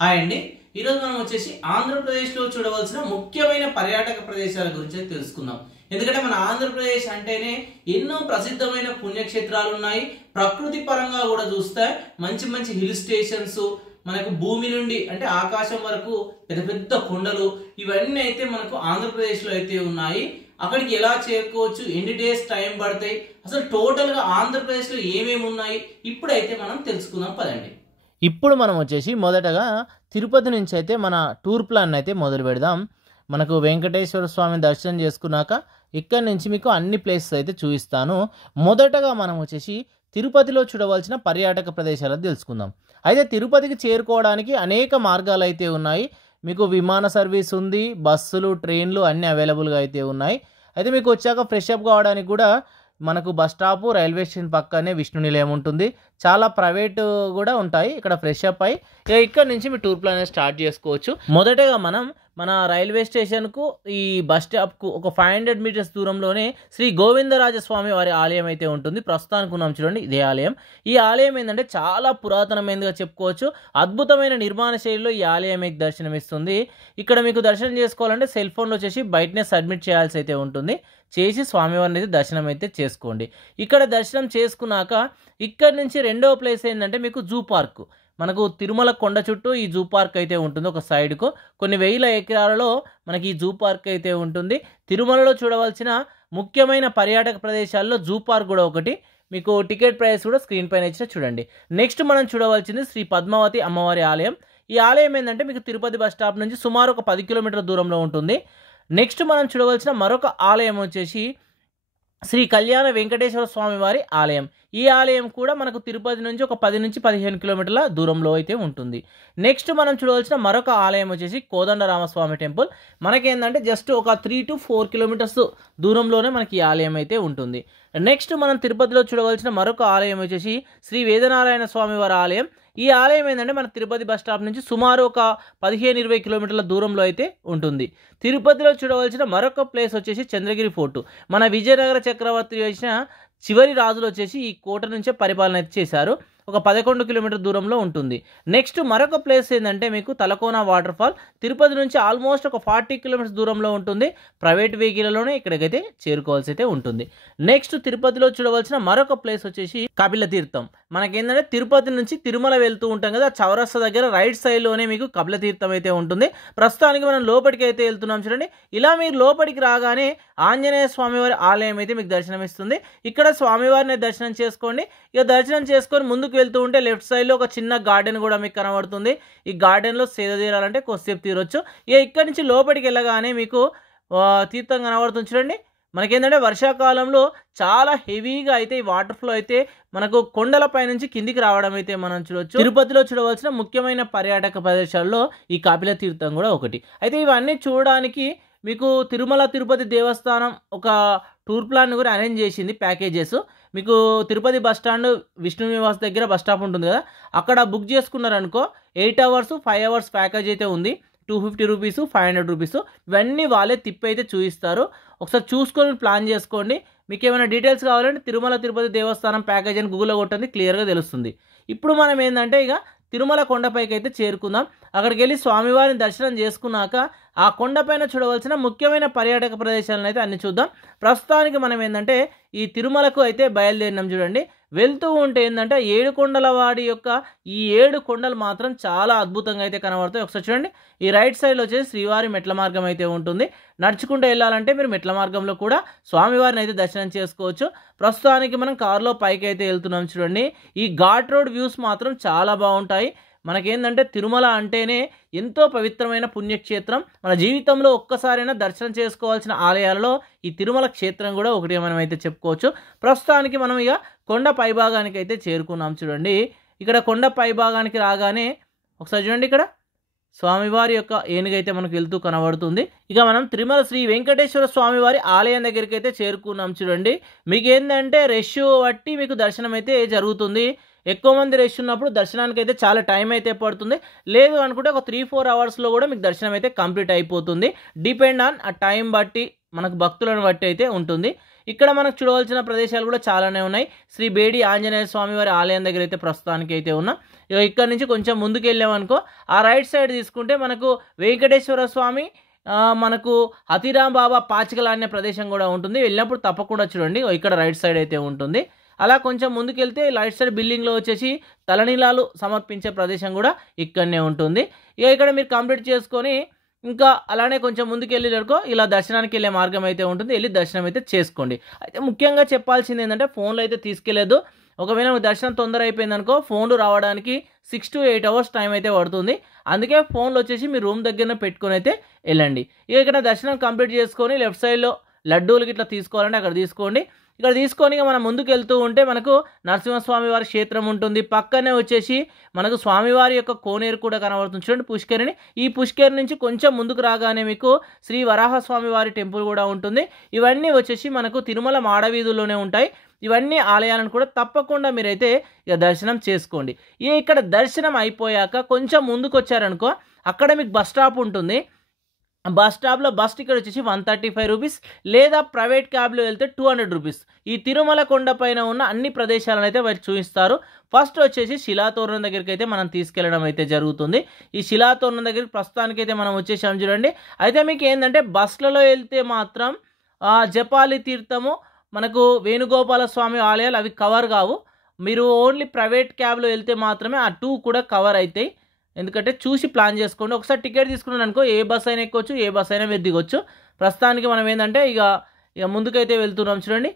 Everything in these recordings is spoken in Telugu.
హాయ్ అండి. ఈరోజు మనం వచ్చేసి ఆంధ్రప్రదేశ్లో చూడవలసిన ముఖ్యమైన పర్యాటక ప్రదేశాల గురించి తెలుసుకుందాం. ఎందుకంటే మన ఆంధ్రప్రదేశ్ అంటేనే ఎన్నో ప్రసిద్ధమైన పుణ్యక్షేత్రాలు ఉన్నాయి. ప్రకృతి పరంగా కూడా చూస్తే మంచి మంచి హిల్ స్టేషన్స్, మనకు భూమి నుండి అంటే ఆకాశం వరకు పెద్ద పెద్ద కొండలు, ఇవన్నీ అయితే మనకు ఆంధ్రప్రదేశ్లో అయితే ఉన్నాయి. అక్కడికి ఎలా చేరుకోవచ్చు, ఎన్ని డేస్ టైం పడతాయి, అసలు టోటల్గా ఆంధ్రప్రదేశ్లో ఏమేమి ఉన్నాయి ఇప్పుడైతే మనం తెలుసుకుందాం పదండి. ఇప్పుడు మనం వచ్చేసి మొదటగా తిరుపతి నుంచి అయితే మన టూర్ ప్లాన్ అయితే మొదలు పెడదాం. మనకు వెంకటేశ్వర స్వామి దర్శనం చేసుకున్నాక ఇక్కడి నుంచి మీకు అన్ని ప్లేసెస్ అయితే చూపిస్తాను. మొదటగా మనం వచ్చేసి తిరుపతిలో చూడవలసిన పర్యాటక ప్రదేశాలు తెలుసుకుందాం. అయితే తిరుపతికి చేరుకోవడానికి అనేక మార్గాలు అయితే ఉన్నాయి. మీకు విమాన సర్వీస్ ఉంది, బస్సులు, ట్రైన్లు అన్నీ అవైలబుల్గా అయితే ఉన్నాయి. అయితే మీకు వచ్చాక ఫ్రెష్ అప్ కావడానికి కూడా మనకు బస్ స్టాపు, రైల్వే స్టేషన్ పక్కనే విష్ణు నిలయం ఉంటుంది. చాలా ప్రైవేట్ కూడా ఉంటాయి. ఇక్కడ ఫ్రెష్ అప్ అయ్యి ఇక్కడ నుంచి మీ టూర్ ప్లాన్ స్టార్ట్ చేసుకోవచ్చు. మొదటగా మనం మన రైల్వే స్టేషన్కు ఈ బస్ స్టాప్కు ఒక 500 మీటర్స్ దూరంలోనే శ్రీ గోవిందరాజస్వామి వారి ఆలయం అయితే ఉంటుంది. ప్రస్తుతానికి ఉన్నాం చూడండి, ఇదే ఆలయం. ఈ ఆలయం ఏంటంటే చాలా పురాతనమైనదిగా చెప్పుకోవచ్చు. అద్భుతమైన నిర్మాణ శైలిలో ఈ ఆలయం అయితే దర్శనమిస్తుంది. ఇక్కడ మీకు దర్శనం చేసుకోవాలంటే సెల్ ఫోన్లో వచ్చేసి బయటనే సబ్మిట్ చేయాల్సి అయితే ఉంటుంది. చేసి స్వామివారిని అయితే దర్శనం అయితే చేసుకోండి. ఇక్కడ దర్శనం చేసుకున్నాక ఇక్కడ నుంచి రెండవ ప్లేస్ ఏంటంటే మీకు జూ పార్క్. మనకు తిరుమల కొండ చుట్టూ ఈ జూ పార్క్ అయితే ఉంటుంది. ఒక సైడ్కు కొన్ని వేల ఎకరాలలో మనకి ఈ జూ పార్క్ అయితే ఉంటుంది. తిరుమలలో చూడవలసిన ముఖ్యమైన పర్యాటక ప్రదేశాల్లో జూ పార్క్ కూడా ఒకటి. మీకు టికెట్ ప్రైస్ కూడా స్క్రీన్ పైన ఇచ్చిన చూడండి. నెక్స్ట్ మనం చూడవలసింది శ్రీ పద్మావతి అమ్మవారి ఆలయం. ఈ ఆలయం ఏంటంటే మీకు తిరుపతి బస్ స్టాప్ నుంచి సుమారు ఒక 10 కిలోమీటర్ల దూరంలో ఉంటుంది. నెక్స్ట్ మనం చూడవలసిన మరొక ఆలయం వచ్చేసి శ్రీ కళ్యాణ వెంకటేశ్వర స్వామి వారి ఆలయం. ఈ ఆలయం కూడా మనకు తిరుపతి నుంచి ఒక 10 నుంచి 15 కిలోమీటర్ల దూరంలో అయితే ఉంటుంది. నెక్స్ట్ మనం చూడవలసిన మరొక ఆలయం వచ్చేసి కోదండరామస్వామి టెంపుల్. మనకేంటంటే జస్ట్ ఒక 3 to 4 కిలోమీటర్స్ దూరంలోనే మనకి ఈ ఆలయం అయితే ఉంటుంది. నెక్స్ట్ మనం తిరుపతిలో చూడవలసిన మరొక ఆలయం వచ్చేసి శ్రీ వేదనారాయణ స్వామి వారి ఆలయం. ఈ ఆలయం ఏంటంటే మన తిరుపతి బస్ స్టాప్ నుంచి సుమారు ఒక 15-20 కిలోమీటర్ల దూరంలో అయితే ఉంటుంది. తిరుపతిలో చూడవలసిన మరొక ప్లేస్ వచ్చేసి చంద్రగిరి ఫోర్టు. మన విజయనగర చక్రవర్తి చేసిన చివరి రాజులు వచ్చేసి ఈ కోట నుంచే పరిపాలన అయితే చేశారు. ఒక 11 కిలోమీటర్ దూరంలో ఉంటుంది. నెక్స్ట్ మరొక ప్లేస్ ఏంటంటే మీకు తలకోన వాటర్ ఫాల్. తిరుపతి నుంచి ఆల్మోస్ట్ ఒక 40 కిలోమీటర్స్ దూరంలో ఉంటుంది. ప్రైవేట్ వెహికల్లోనే ఇక్కడికైతే చేరుకోవాల్సి అయితే ఉంటుంది. నెక్స్ట్ తిరుపతిలో చూడవలసిన మరొక ప్లేస్ వచ్చేసి కపిల తీర్థం. మనకేంటంటే తిరుపతి నుంచి తిరుమల వెళ్తూ ఉంటాం కదా, చౌరస్తా దగ్గర రైట్ సైడ్లోనే మీకు కపిల తీర్థం అయితే ఉంటుంది. ప్రస్తుతానికి మనం లోపలికి అయితే వెళ్తున్నాం చూడండి. ఇలా మీరు లోపలికి రాగానే ఆంజనేయ స్వామివారి ఆలయం అయితే మీకు దర్శనం ఇస్తుంది. ఇక్కడ స్వామివారిని దర్శనం చేసుకోండి. ఇక దర్శనం చేసుకొని ముందుకు వెళ్తూ ఉంటే లెఫ్ట్ సైడ్లో ఒక చిన్న గార్డెన్ కూడా మీకు కనబడుతుంది. ఈ గార్డెన్లో సేద తీరాలంటే కొద్దిసేపు తీరొచ్చు. ఇక ఇక్కడి నుంచి లోపలికి వెళ్ళగానే మీకు తీర్థం కనబడుతుంది చూడండి. మనకేంటంటే వర్షాకాలంలో చాలా హెవీగా అయితే ఈ వాటర్ ఫ్లో అయితే మనకు కొండలపై నుంచి కిందికి రావడం అయితే మనం చూడవచ్చు. తిరుపతిలో చూడవలసిన ముఖ్యమైన పర్యాటక ప్రదేశాల్లో ఈ కపిల తీర్థం కూడా ఒకటి. అయితే ఇవన్నీ చూడడానికి మీకు తిరుమల తిరుపతి దేవస్థానం ఒక టూర్ ప్లాన్ కూడా అరేంజ్ చేసింది, ప్యాకేజెస్. మీకు తిరుపతి బస్ స్టాండ్ విష్ణు నివాస్ దగ్గర బస్ స్టాప్ ఉంటుంది కదా, అక్కడ బుక్ చేసుకున్నారనుకో 8 hours 5 hours ప్యాకేజ్ అయితే ఉంది. 250 రూపీస్, 500 రూపీస్, ఇవన్నీ వాళ్ళే తిప్పి అయితే చూపిస్తారు. ఒకసారి చూసుకొని ప్లాన్ చేసుకోండి. మీకు ఏమైనా డీటెయిల్స్ కావాలంటే తిరుమల తిరుపతి దేవస్థానం ప్యాకేజ్ అని గూగుల్లో కొట్టండి, క్లియర్గా తెలుస్తుంది. ఇప్పుడు మనం ఏంటంటే ఇక తిరుమల కొండపైకి అయితే చేరుకుందాం. అక్కడికి వెళ్ళి స్వామివారిని దర్శనం చేసుకున్నాక ఆ కొండపైన చూడవలసిన ముఖ్యమైన పర్యాటక ప్రదేశాలను అయితే అన్ని చూద్దాం. ప్రస్తుతానికి మనం ఏంటంటే ఈ తిరుమలకు అయితే బయలుదేరినాం చూడండి. వెళ్తూ ఉంటే ఏంటంటే 7 కొండల వాడి యొక్క ఈ 7 కొండలు మాత్రం చాలా అద్భుతంగా అయితే కనబడతాయి. ఒకసారి చూడండి, ఈ రైట్ సైడ్లో వచ్చేసి శ్రీవారి మెట్ల మార్గం అయితే ఉంటుంది. నడుచుకుంటూ వెళ్ళాలంటే మీరు మెట్ల మార్గంలో కూడా స్వామివారిని అయితే దర్శనం చేసుకోవచ్చు. ప్రస్తుతానికి మనం కారులో పైకి అయితే వెళ్తున్నాం చూడండి. ఈ ఘాట్ రోడ్ వ్యూస్ మాత్రం చాలా బాగుంటాయి. మనకేంటంటే తిరుమల అంటేనే ఎంతో పవిత్రమైన పుణ్యక్షేత్రం. మన జీవితంలో ఒక్కసారైనా దర్శనం చేసుకోవాల్సిన ఆలయాలలో ఈ తిరుమల క్షేత్రం కూడా ఒకటి మనం అయితే చెప్పుకోవచ్చు. ప్రస్తుతానికి మనం ఇక కొండ పైభాగానికి అయితే చేరుకున్నాం చూడండి. ఇక్కడ కొండ పైభాగానికి రాగానే ఒకసారి చూడండి, ఇక్కడ స్వామివారి యొక్క ఏనుగైతే మనకు వెళ్తూ కనబడుతుంది. ఇక మనం తిరుమల శ్రీ వెంకటేశ్వర స్వామివారి ఆలయం దగ్గరికి అయితే చేరుకున్నాం చూడండి. మీకు ఏంటంటే రష్ బట్టి మీకు దర్శనం అయితే జరుగుతుంది. ఎక్కువ మంది రష్ ఉన్నప్పుడు దర్శనానికి అయితే చాలా టైం అయితే పడుతుంది. లేదు అనుకుంటే ఒక 3-4 అవర్స్లో కూడా మీకు దర్శనం అయితే కంప్లీట్ అయిపోతుంది. డిపెండ్ ఆన్ ఆ టైం బట్టి మనకు భక్తులను బట్టి అయితే ఉంటుంది. ఇక్కడ మనకు చూడవలసిన ప్రదేశాలు కూడా చాలానే ఉన్నాయి. శ్రీ బేడి ఆంజనేయ స్వామి వారి ఆలయం దగ్గర అయితే ప్రస్తుతానికి అయితే ఉన్నాం. ఇక్కడ నుంచి కొంచెం ముందుకు వెళ్ళామనుకో ఆ రైట్ సైడ్ తీసుకుంటే మనకు వెంకటేశ్వర స్వామి మనకు హతీరాం బాబా పాచికల అనే ప్రదేశం కూడా ఉంటుంది. వెళ్ళినప్పుడు తప్పకుండా చూడండి, ఇక్కడ రైట్ సైడ్ అయితే ఉంటుంది. అలా కొంచెం ముందుకెళ్తే రైట్ సైడ్ బిల్డింగ్లో వచ్చేసి తలనీలాలు సమర్పించే ప్రదేశం కూడా ఇక్కడనే ఉంటుంది. ఇక్కడ మీరు కంప్లీట్ చేసుకొని ఇంకా అలానే కొంచెం ముందుకెళ్ళేటప్పుడు ఇలా దర్శనానికి వెళ్ళే మార్గం అయితే ఉంటుంది. వెళ్ళి దర్శనం అయితే చేసుకోండి. అయితే ముఖ్యంగా చెప్పాల్సింది ఏంటంటే ఫోన్లో అయితే తీసుకెళ్ళలేదు. ఒకవేళ దర్శనం తొందర అయిపోయిందనుకో ఫోన్లు రావడానికి 6 to 8 hours టైం అయితే పడుతుంది. అందుకే ఫోన్లు వచ్చేసి మీ రూమ్ దగ్గరనే పెట్టుకొని అయితే వెళ్ళండి. ఇక్కడ దర్శనం కంప్లీట్ చేసుకొని లెఫ్ట్ సైడ్లో లడ్డూలకి ఇట్లా తీసుకోవాలంటే అక్కడ తీసుకోండి. ఇక్కడ తీసుకొని మనం ముందుకు వెళ్తూ ఉంటే మనకు నరసింహస్వామి వారి క్షేత్రం ఉంటుంది. పక్కనే వచ్చేసి మనకు స్వామివారి యొక్క కోనేరు కూడా కనబడుతుంది. చూడండి పుష్కరిణి. ఈ పుష్కరిణి నుంచి కొంచెం ముందుకు రాగానే మీకు శ్రీ వరాహస్వామి వారి టెంపుల్ కూడా ఉంటుంది. ఇవన్నీ వచ్చేసి మనకు తిరుమల మాడవీధుల్లోనే ఉంటాయి. ఇవన్నీ ఆలయాలను కూడా తప్పకుండా మీరైతే ఇక దర్శనం చేసుకోండి. ఇక్కడ దర్శనం అయిపోయాక కొంచెం ముందుకు వచ్చారనుకో అక్కడ మీకు బస్ స్టాప్ ఉంటుంది. బస్ స్టాప్లో బస్ టికెట్ వచ్చేసి 135 రూపీస్, లేదా ప్రైవేట్ క్యాబ్లో వెళ్తే 200 రూపీస్. ఈ తిరుమల కొండ పైన ఉన్న అన్ని ప్రదేశాలను అయితే వారు చూపిస్తారు. ఫస్ట్ వచ్చేసి శిలాతోరణం దగ్గరికి అయితే మనం తీసుకెళ్ళడం అయితే జరుగుతుంది. ఈ శిలాతోరణం దగ్గరికి ప్రస్తుతానికి అయితే మనం వచ్చేసాం చూడండి. అయితే మీకు ఏంటంటే బస్సులలో వెళ్తే మాత్రం జపాలి తీర్థము మనకు వేణుగోపాల స్వామి ఆలయాలు అవి కవర్ కావు. మీరు ఓన్లీ ప్రైవేట్ క్యాబ్లో వెళ్తే మాత్రమే ఆ 2 కూడా కవర్ అవుతాయి. ఎందుకంటే చూసి ప్లాన్ చేసుకోండి. ఒకసారి టికెట్ తీసుకున్నాను అనుకో ఏ బస్ అయినా ఎక్కొచ్చు, ఏ బస్ అయినా మీరు దిగొచ్చు. ప్రస్తుతానికి మనం ఏంటంటే ఇక ముందుకైతే వెళ్తున్నాం చూడండి.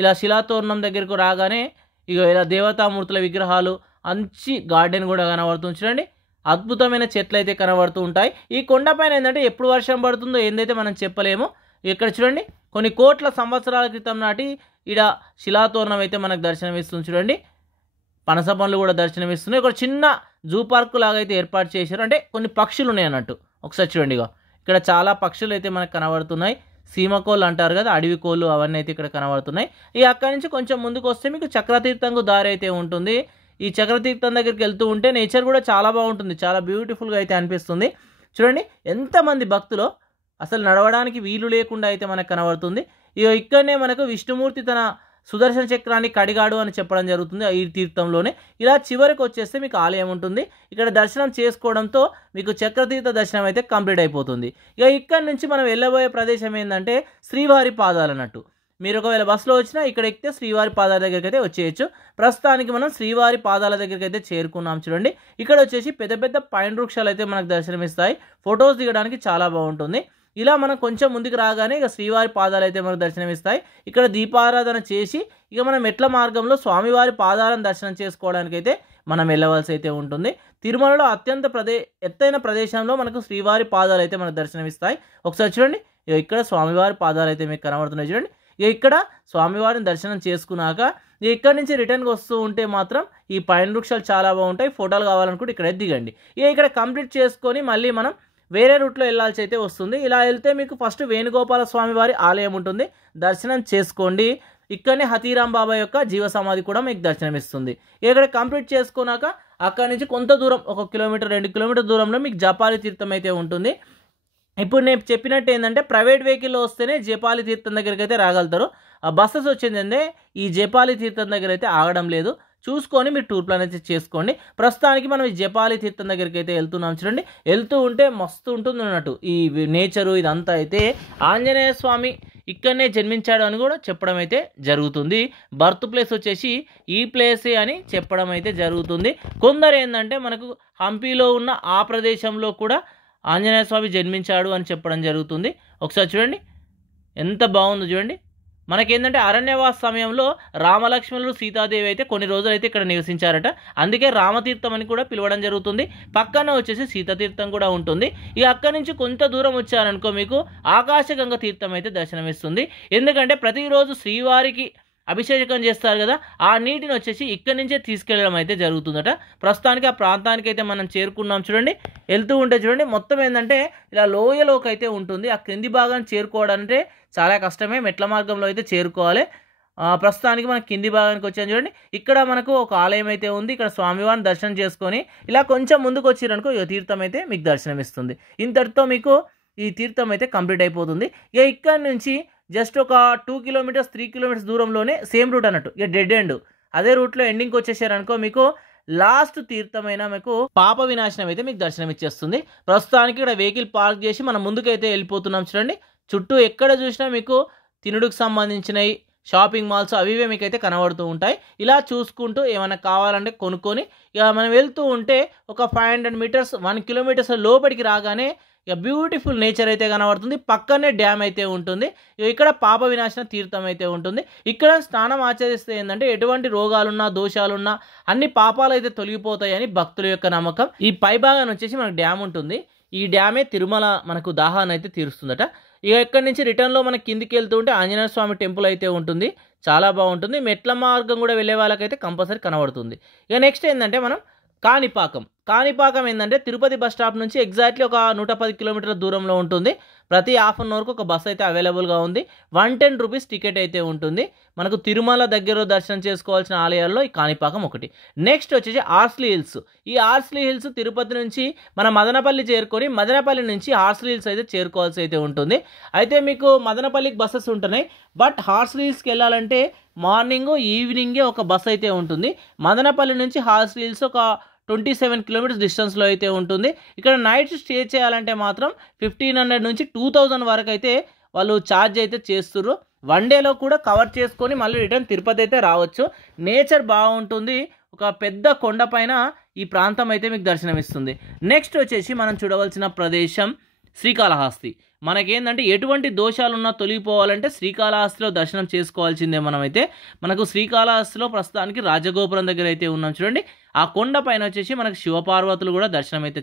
ఇలా శిలాతోరణం దగ్గరకు రాగానే ఇలా దేవతామూర్తుల విగ్రహాలు, మంచి గార్డెన్ కూడా కనబడుతుంది చూడండి. అద్భుతమైన చెట్లు అయితే కనబడుతూ ఉంటాయి. ఈ కొండపైన ఏంటంటే ఎప్పుడు వర్షం పడుతుందో ఏందైతే మనం చెప్పలేము. ఇక్కడ చూడండి కొన్ని కోట్ల సంవత్సరాల క్రితం నాటి ఇక్కడ శిలాతోరణం అయితే మనకు దర్శనమిస్తుంది చూడండి. పనస పండ్లు కూడా దర్శనమిస్తున్నాయి. ఇక్కడ చిన్న జూ పార్క్ లాగా అయితే ఏర్పాటు చేశారు. అంటే కొన్ని పక్షులు ఉన్నాయి అన్నట్టు. ఒకసారి చూడండి, ఇక్కడ చాలా పక్షులు అయితే మనకు కనబడుతున్నాయి. సీమకోళ్ళు అంటారు కదా, అడవి కోళ్ళు, అవన్నీ అయితే ఇక్కడ కనబడుతున్నాయి. అక్కడి నుంచి కొంచెం ముందుకు వస్తే మీకు చక్రతీర్థంకు దారి అయితే ఉంటుంది. ఈ చక్రతీర్థం దగ్గరికి వెళ్తూ ఉంటే నేచర్ కూడా చాలా బాగుంటుంది, చాలా బ్యూటిఫుల్గా అయితే అనిపిస్తుంది. చూడండి ఎంతమంది భక్తులు, అసలు నడవడానికి వీలు లేకుండా అయితే మనకు కనబడుతుంది. ఇక్కడనే మనకు విష్ణుమూర్తి తన సుదర్శన చక్రాన్ని కడిగాడు అని చెప్పడం జరుగుతుంది ఈ తీర్థంలోనే. ఇలా చివరికి వచ్చేస్తే మీకు ఆలయం ఉంటుంది. ఇక్కడ దర్శనం చేసుకోవడంతో మీకు చక్రతీర్థ దర్శనం అయితే కంప్లీట్ అయిపోతుంది. ఇక్కడ నుంచి మనం వెళ్ళబోయే ప్రదేశం ఏంటంటే శ్రీవారి పాదాలు అన్నట్టు. మీరు ఒకవేళ బస్సులో వచ్చినా ఇక్కడ ఎక్కితే శ్రీవారి పాదాల దగ్గరికి అయితే వచ్చేయచ్చు. ప్రస్తుతానికి మనం శ్రీవారి పాదాల దగ్గరికి అయితే చేరుకున్నాం చూడండి. ఇక్కడ వచ్చేసి పెద్ద పెద్ద పైన్ వృక్షాలు అయితే మనకు దర్శనమిస్తాయి. ఫొటోస్ దిగడానికి చాలా బాగుంటుంది. ఇలా మనం కొంచెం ముందుకు రాగానే శ్రీవారి పాదాలు అయితే మనకు దర్శనమిస్తాయి. ఇక్కడ దీపారాధన చేసి మనం మెట్ల మార్గంలో స్వామివారి పాదాలను దర్శనం చేసుకోవడానికి అయితే మనం వెళ్ళవలసి అయితే ఉంటుంది. తిరుమలలో అత్యంత ఎత్తైన ప్రదేశంలో మనకు శ్రీవారి పాదాలు అయితే మనకు దర్శనమిస్తాయి. ఒకసారి చూడండి, ఇక్కడ స్వామివారి పాదాలు అయితే మీకు కనబడుతున్నాయి చూడండి. ఇక్కడ స్వామివారిని దర్శనం చేసుకున్నాక ఇక్కడి నుంచి రిటర్న్కి వస్తూ ఉంటే మాత్రం ఈ పైన వృక్షాలు చాలా బాగుంటాయి. ఫోటోలు కావాలనుకుంటే ఇక్కడ దిగండి. ఇక్కడ కంప్లీట్ చేసుకొని మళ్ళీ మనం వేరే రూట్లో వెళ్ళాల్సి అయితే వస్తుంది. ఇలా వెళ్తే మీకు ఫస్ట్ వేణుగోపాల స్వామి వారి ఆలయం ఉంటుంది, దర్శనం చేసుకోండి. ఇక్కడనే హతీరాం బాబా యొక్క జీవ సమాధి కూడా మీకు దర్శనమిస్తుంది. ఇక్కడ కంప్లీట్ చేసుకున్నాక అక్కడి నుంచి కొంత దూరం 1 కిలోమీటర్ 2 కిలోమీటర్ దూరంలో మీకు జపాలి తీర్థం అయితే ఉంటుంది. ఇప్పుడు నేను చెప్పినట్టు ఏంటంటే ప్రైవేట్ వెహికల్లో వస్తేనే జపాలి తీర్థం దగ్గరికి అయితే రాగలుగుతారు. ఆ బస్సెస్ వచ్చిందంటే ఈ జపాలి తీర్థం దగ్గర అయితే ఆగడం లేదు. చూసుకొని మీరు టూర్ ప్లాన్ అయితే చేసుకోండి. ప్రస్తుతానికి మనం ఈ జపాలి తీర్థం దగ్గరికి అయితే వెళ్తున్నాం చూడండి. వెళ్తూ ఉంటే మస్తు ఉంటుంది అన్నట్టు ఈ నేచరు. ఇదంతా అయితే ఆంజనేయ స్వామి ఇక్కడనే జన్మించాడు అని కూడా చెప్పడం అయితే జరుగుతుంది. బర్త్ ప్లేస్ వచ్చేసి ఈ ప్లేసే అని చెప్పడం అయితే జరుగుతుంది. కొందరు ఏంటంటే మనకు హంపీలో ఉన్న ఆ ప్రదేశంలో కూడా ఆంజనేయ స్వామి జన్మించాడు అని చెప్పడం జరుగుతుంది. ఒకసారి చూడండి ఎంత బాగుందో చూడండి. మనకేంటంటే అరణ్యవాస సమయంలో రామలక్ష్మణులు సీతాదేవి అయితే కొన్ని రోజులు అయితే ఇక్కడ నివసించారట. అందుకే రామతీర్థం అని కూడా పిలవడం జరుగుతుంది. పక్కన వచ్చేసి సీతాతీర్థం కూడా ఉంటుంది. అక్కడి నుంచి కొంత దూరం వచ్చారనుకో మీకు ఆకాశగంగ తీర్థం అయితే దర్శనమిస్తుంది. ఎందుకంటే ప్రతిరోజు శ్రీవారికి అభిషేకం చేస్తారు కదా, ఆ నీటిని వచ్చేసి ఇక్కడి నుంచే తీసుకెళ్ళడం అయితే జరుగుతుందట. ప్రస్తుతానికి ఆ ప్రాంతానికి అయితే మనం చేరుకున్నాం చూడండి. వెళ్తూ ఉంటే చూడండి మొత్తం ఏంటంటే ఇలా లోయలోకి అయితే ఉంటుంది. ఆ క్రింది భాగాన్ని చేరుకోవడాలంటే చాలా కష్టమే, మెట్ల మార్గంలో అయితే చేరుకోవాలి. ప్రస్తుతానికి మనం కింది భాగానికి వచ్చాం చూడండి. ఇక్కడ మనకు ఒక ఆలయం అయితే ఉంది. ఇక్కడ స్వామివారిని దర్శనం చేసుకొని ఇలా కొంచెం ముందుకు వచ్చిరనుకో ఈ తీర్థం అయితే మీకు దర్శనం ఇస్తుంది. ఇంతటితో మీకు ఈ తీర్థం అయితే కంప్లీట్ అయిపోతుంది. ఇక్కడి నుంచి జస్ట్ ఒక 2 కిలోమీటర్స్ 3 కిలోమీటర్స్ దూరంలోనే సేమ్ రూట్ అన్నట్టు, ఇక డెడ్ ఎండ్. అదే రూట్లో ఎండింగ్కి వచ్చేసారనుకో మీకు లాస్ట్ తీర్థమైన మీకు పాప వినాశనం అయితే మీకు దర్శనం ఇచ్చేస్తుంది. ప్రస్తుతానికి ఇక్కడ వెహికల్ పార్క్ చేసి మనం ముందుకైతే వెళ్ళిపోతున్నాం. చూడండి, చుట్టూ ఎక్కడ చూసినా మీకు తినుడుకు సంబంధించినవి షాపింగ్ మాల్స్ అవివే మీకైతే కనబడుతూ ఉంటాయి. ఇలా చూసుకుంటూ ఏమైనా కావాలంటే కొనుక్కొని ఇక మనం వెళ్తూ ఉంటే ఒక 500 మీటర్స్ 1 కిలోమీటర్స్ లోపలికి రాగానే ఇక బ్యూటిఫుల్ నేచర్ అయితే కనబడుతుంది. పక్కనే డ్యామ్ అయితే ఉంటుంది. ఇక్కడ పాప వినాశన తీర్థం అయితే ఉంటుంది. ఇక్కడ స్నానం ఆచరిస్తే ఏంటంటే ఎటువంటి రోగాలున్నా దోషాలున్నా అన్ని పాపాలు అయితే తొలగిపోతాయని భక్తుల యొక్క నమ్మకం. ఈ పై భాగాన్ని వచ్చేసి మనకు డ్యామ్ ఉంటుంది. ఈ డ్యామే తిరుమల మనకు దాహాన్ని అయితే తీరుస్తుందట. ఇక ఇక్కడి నుంచి రిటర్న్లో మనకి కిందికి వెళ్తూ ఉంటే ఆంజనేయ స్వామి టెంపుల్ అయితే ఉంటుంది. చాలా బాగుంటుంది. మెట్ల మార్గం కూడా వెళ్ళే వాళ్ళకైతే కంపల్సరీ కనబడుతుంది. ఇక నెక్స్ట్ ఏంటంటే మనం కాణిపాకం ఏంటంటే తిరుపతి బస్ స్టాప్ నుంచి ఎగ్జాక్ట్లీ ఒక 110 కిలోమీటర్ల దూరంలో ఉంటుంది. ప్రతి హాఫ్ అన్ అవర్కు ఒక బస్ అయితే అవైలబుల్గా ఉంది. 110 రూపీస్ టికెట్ అయితే ఉంటుంది. మనకు తిరుమల దగ్గర దర్శనం చేసుకోవాల్సిన ఆలయాల్లో ఈ కాణిపాకం ఒకటి. నెక్స్ట్ వచ్చేసి హార్స్లీ హిల్స్. ఈ హార్స్లీ హిల్స్ తిరుపతి నుంచి మన మదనపల్లి చేరుకొని మదనపల్లి నుంచి హార్స్లీ హిల్స్ అయితే చేరుకోవాల్సి అయితే ఉంటుంది. అయితే మీకు మదనపల్లికి బస్సెస్ ఉంటున్నాయి. బట్ హార్స్లీ హిల్స్కి వెళ్ళాలంటే మార్నింగ్ ఈవినింగే ఒక బస్ అయితే ఉంటుంది. మదనపల్లి నుంచి హార్స్లీ హిల్స్ ఒక 27 కిలోమీటర్స్ డిస్టెన్స్లో అయితే ఉంటుంది. ఇక్కడ నైట్ స్టే చేయాలంటే మాత్రం 1500 నుంచి 2000 వరకు అయితే వాళ్ళు ఛార్జ్ అయితే చేస్తుర్రు. 1 డేలో కూడా కవర్ చేసుకొని మళ్ళీ రిటర్న్ తిరుపతి అయితే రావచ్చు. నేచర్ బాగుంటుంది. ఒక పెద్ద కొండ పైన ఈ ప్రాంతం అయితే మీకు దర్శనమిస్తుంది. నెక్స్ట్ వచ్చేసి మనం చూడవలసిన ప్రదేశం శ్రీకాళహస్తి. మనకేంటంటే ఎటువంటి దోషాలున్నా తొలగిపోవాలంటే శ్రీకాళహస్తిలో దర్శనం చేసుకోవాల్సిందే. మనకు శ్రీకాళహస్తిలో ప్రస్తుతానికి రాజగోపురం దగ్గర అయితే ఉన్నాం. చూడండి, ఆ కొండ పైన వచ్చేసి మనకు శివపార్వతులు కూడా దర్శనం అయితే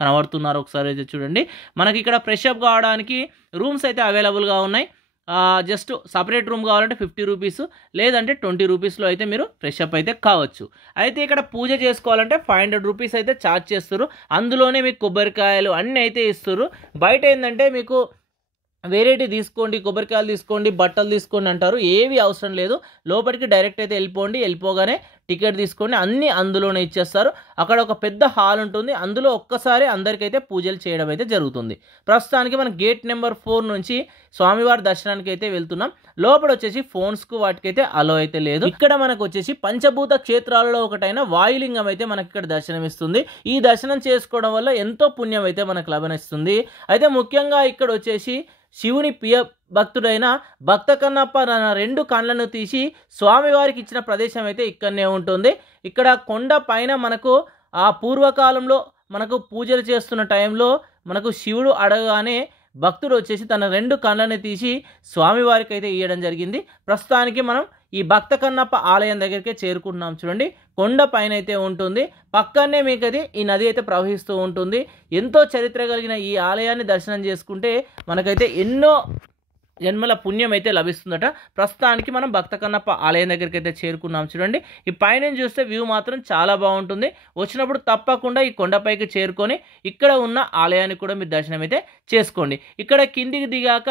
కనబడుతున్నారు. ఒకసారి అయితే చూడండి, మనకి ఇక్కడ ఫ్రెష్ అప్ కావడానికి రూమ్స్ అయితే అవైలబుల్గా ఉన్నాయి. జస్ట్ సపరేట్ రూమ్ కావాలంటే 50 రూపీస్, లేదంటే 20 రూపీస్లో అయితే మీరు ఫ్రెష్ అప్ అయితే కావచ్చు. అయితే ఇక్కడ పూజ చేసుకోవాలంటే 500 రూపీస్ అయితే ఛార్జ్ చేస్తారు. అందులోనే మీకు కొబ్బరికాయలు అన్నీ అయితే ఇస్తారు. బయట ఏంటంటే మీకు వెరైటీ తీసుకోండి, కొబ్బరికాయలు తీసుకోండి, బట్టలు తీసుకోండి అంటారు. ఏవి అవసరం లేదు. లోపలికి డైరెక్ట్ అయితే వెళ్ళిపోగానే టికెట్ తీసుకోండి, అన్నీ అందులోనే ఇచ్చేస్తారు. అక్కడ ఒక పెద్ద హాల్ ఉంటుంది. అందులో ఒక్కసారి అందరికైతే పూజలు చేయడం అయితే జరుగుతుంది. ప్రస్తుతానికి మనం గేట్ నెంబర్ 4 నుంచి స్వామివారి దర్శనానికి అయితే వెళ్తున్నాం. లోపల వచ్చేసి ఫోన్స్కు వాటికైతే అలో అయితే లేదు. ఇక్కడ మనకు వచ్చేసి పంచభూత క్షేత్రాలలో ఒకటైన వాయులింగం అయితే మనకి ఇక్కడ దర్శనమిస్తుంది. ఈ దర్శనం చేసుకోవడం వల్ల ఎంతో పుణ్యం అయితే మనకు లభిస్తుంది. అయితే ముఖ్యంగా ఇక్కడ వచ్చేసి శివుని ప్రియ భక్తుడైన భక్త కన్నప్ప తన 2 కళ్ళను తీసి స్వామివారికి ఇచ్చిన ప్రదేశం అయితే ఇక్కడనే ఉంటుంది. ఇక్కడ కొండ పైన మనకు ఆ పూర్వకాలంలో మనకు పూజలు చేస్తున్న టైంలో మనకు శివుడు అడగానే భక్తుడు వచ్చేసి తన 2 కళ్ళని తీసి స్వామివారికి అయితే ఇవ్వడం జరిగింది. ప్రస్తుతానికి మనం ఈ భక్త కన్నప్ప ఆలయం దగ్గరికే చేరుకుంటున్నాం. చూడండి, కొండ పైన అయితే ఉంటుంది. పక్కనే మీకు అది ఈ నది అయితే ప్రవహిస్తూ ఉంటుంది. ఎంతో చరిత్ర కలిగిన ఈ ఆలయాన్ని దర్శనం చేసుకుంటే మనకైతే ఎన్నో జన్మల పుణ్యం అయితే లభిస్తుందట. ప్రస్తుతానికి మనం భక్త కన్నప్ప ఆలయం దగ్గరికి అయితే చేరుకున్నాం. చూడండి, ఈ పైన చూస్తే వ్యూ మాత్రం చాలా బాగుంటుంది. వచ్చినప్పుడు తప్పకుండా ఈ కొండపైకి చేరుకొని ఇక్కడ ఉన్న ఆలయాన్ని కూడా మీరు దర్శనం అయితే చేసుకోండి. ఇక్కడ కిందికి దిగాక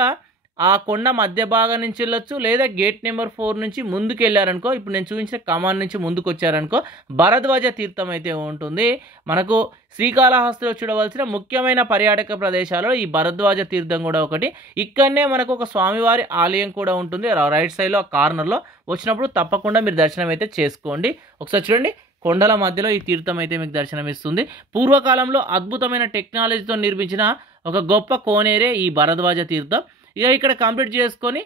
ఆ కొండ మధ్య భాగం నుంచి వెళ్ళొచ్చు, లేదా గేట్ నెంబర్ 4 నుంచి ముందుకు వెళ్ళారనుకో, ఇప్పుడు నేను చూపించిన కమాన్ నుంచి ముందుకు వచ్చారనుకో భరద్వాజ తీర్థం అయితే ఉంటుంది. మనకు శ్రీకాళహస్తిలో చూడవలసిన ముఖ్యమైన పర్యాటక ప్రదేశాలలో ఈ భరద్వాజ తీర్థం కూడా ఒకటి. ఇక్కడనే మనకు ఒక స్వామివారి ఆలయం కూడా ఉంటుంది రైట్ సైడ్లో కార్నర్లో. వచ్చినప్పుడు తప్పకుండా మీరు దర్శనం అయితే చేసుకోండి. ఒకసారి చూడండి, కొండల మధ్యలో ఈ తీర్థం అయితే మీకు దర్శనమిస్తుంది. పూర్వకాలంలో అద్భుతమైన టెక్నాలజీతో నిర్మించిన ఒక గొప్ప కోనేరే ఈ భరద్వాజ తీర్థం. ఇక ఇక్కడ కంప్లీట్ చేసుకొని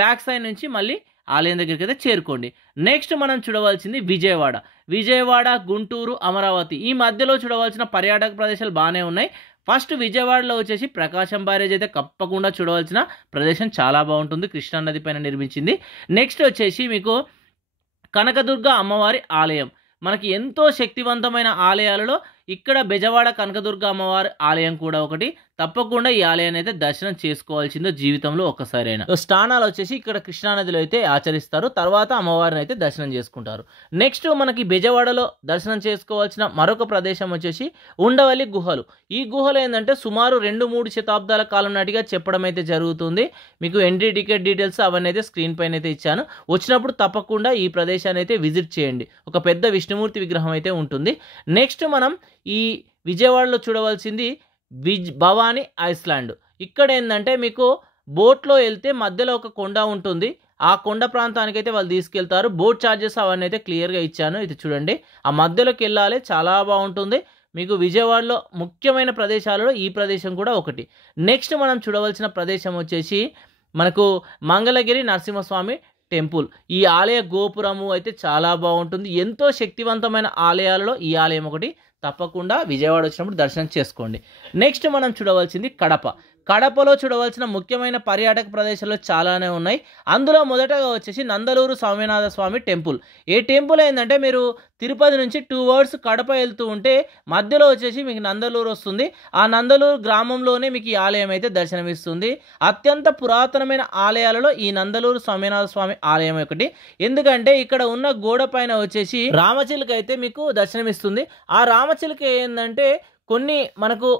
బ్యాక్ సైడ్ నుంచి మళ్ళీ ఆలయం దగ్గరికి అయితే చేరుకోండి. నెక్స్ట్ మనం చూడవలసింది విజయవాడ, గుంటూరు, అమరావతి. ఈ మధ్యలో చూడవలసిన పర్యాటక ప్రదేశాలు బాగానే ఉన్నాయి. ఫస్ట్ విజయవాడలో వచ్చేసి ప్రకాశం బ్యారేజ్ అయితే తప్పకుండా చూడవలసిన ప్రదేశం, చాలా బాగుంటుంది. కృష్ణా నది పైన నిర్మించింది. నెక్స్ట్ వచ్చేసి మీకు కనకదుర్గ అమ్మవారి ఆలయం. మనకి ఎంతో శక్తివంతమైన ఆలయాలలో ఇక్కడ బెజవాడ కనకదుర్గ అమ్మవారి ఆలయం కూడా ఒకటి. తప్పకుండా ఈ ఆలయాన్ని అయితే దర్శనం చేసుకోవాల్సిందో జీవితంలో ఒక్కసారైనా. స్నానాలు వచ్చేసి ఇక్కడ కృష్ణానదిలో అయితే ఆచరిస్తారు. తర్వాత అమ్మవారిని అయితే దర్శనం చేసుకుంటారు. నెక్స్ట్ మనకి బెజవాడలో దర్శనం చేసుకోవాల్సిన మరొక ప్రదేశం వచ్చేసి ఉండవల్లి గుహలు. ఈ గుహలు ఏంటంటే సుమారు 2-3 శతాబ్దాల కాలం నాటిగా చెప్పడం అయితే జరుగుతుంది. మీకు ఎంట్రీ టికెట్ డీటెయిల్స్ అవన్నీ అయితే స్క్రీన్ పైన అయితే ఇచ్చాను. వచ్చినప్పుడు తప్పకుండా ఈ ప్రదేశాన్ని అయితే విజిట్ చేయండి. ఒక పెద్ద విష్ణుమూర్తి విగ్రహం అయితే ఉంటుంది. నెక్స్ట్ మనం ఈ విజయవాడలో చూడవలసింది భవానీ ఐస్లాండ్. ఇక్కడ ఏంటంటే మీకు బోట్లో వెళ్తే మధ్యలో ఒక కొండ ఉంటుంది, ఆ కొండ ప్రాంతానికి అయితే వాళ్ళు తీసుకెళ్తారు. బోట్ ఛార్జెస్ అవన్నీ అయితే క్లియర్గా ఇచ్చాను, ఇది చూడండి. ఆ మధ్యలోకి వెళ్ళాలి, చాలా బాగుంటుంది. మీకు విజయవాడలో ముఖ్యమైన ప్రదేశాలలో ఈ ప్రదేశం కూడా ఒకటి. నెక్స్ట్ మనం చూడవలసిన ప్రదేశం వచ్చేసి మనకు మంగళగిరి నరసింహస్వామి టెంపుల్. ఈ ఆలయ గోపురము అయితే చాలా బాగుంటుంది. ఎంతో శక్తివంతమైన ఆలయాలలో ఈ ఆలయం ఒకటి. తప్పకుండా విజయవాడ వచ్చినప్పుడు దర్శనం చేసుకోండి. నెక్స్ట్ మనం చూడవలసింది కడప. కడపలో చూడవలసిన ముఖ్యమైన పర్యాటక ప్రదేశాలు చాలానే ఉన్నాయి. అందులో మొదటగా వచ్చేసి నందలూరు స్వామినాథ స్వామి టెంపుల్. ఏ టెంపుల్ ఏంటంటే మీరు తిరుపతి నుంచి 2 అవర్స్ కడప వెళ్తూ ఉంటే మధ్యలో వచ్చేసి మీకు నందలూరు వస్తుంది. ఆ నందలూరు గ్రామంలోనే మీకు ఈ ఆలయం అయితే దర్శనమిస్తుంది. అత్యంత పురాతనమైన ఆలయాలలో ఈ నందలూరు స్వామినాథ స్వామి ఆలయం ఒకటి. ఎందుకంటే ఇక్కడ ఉన్న గోడ పైన వచ్చేసి రామచిలుక అయితే మీకు దర్శనమిస్తుంది. ఆ రామచిలుక ఏంటంటే కొన్ని మనకు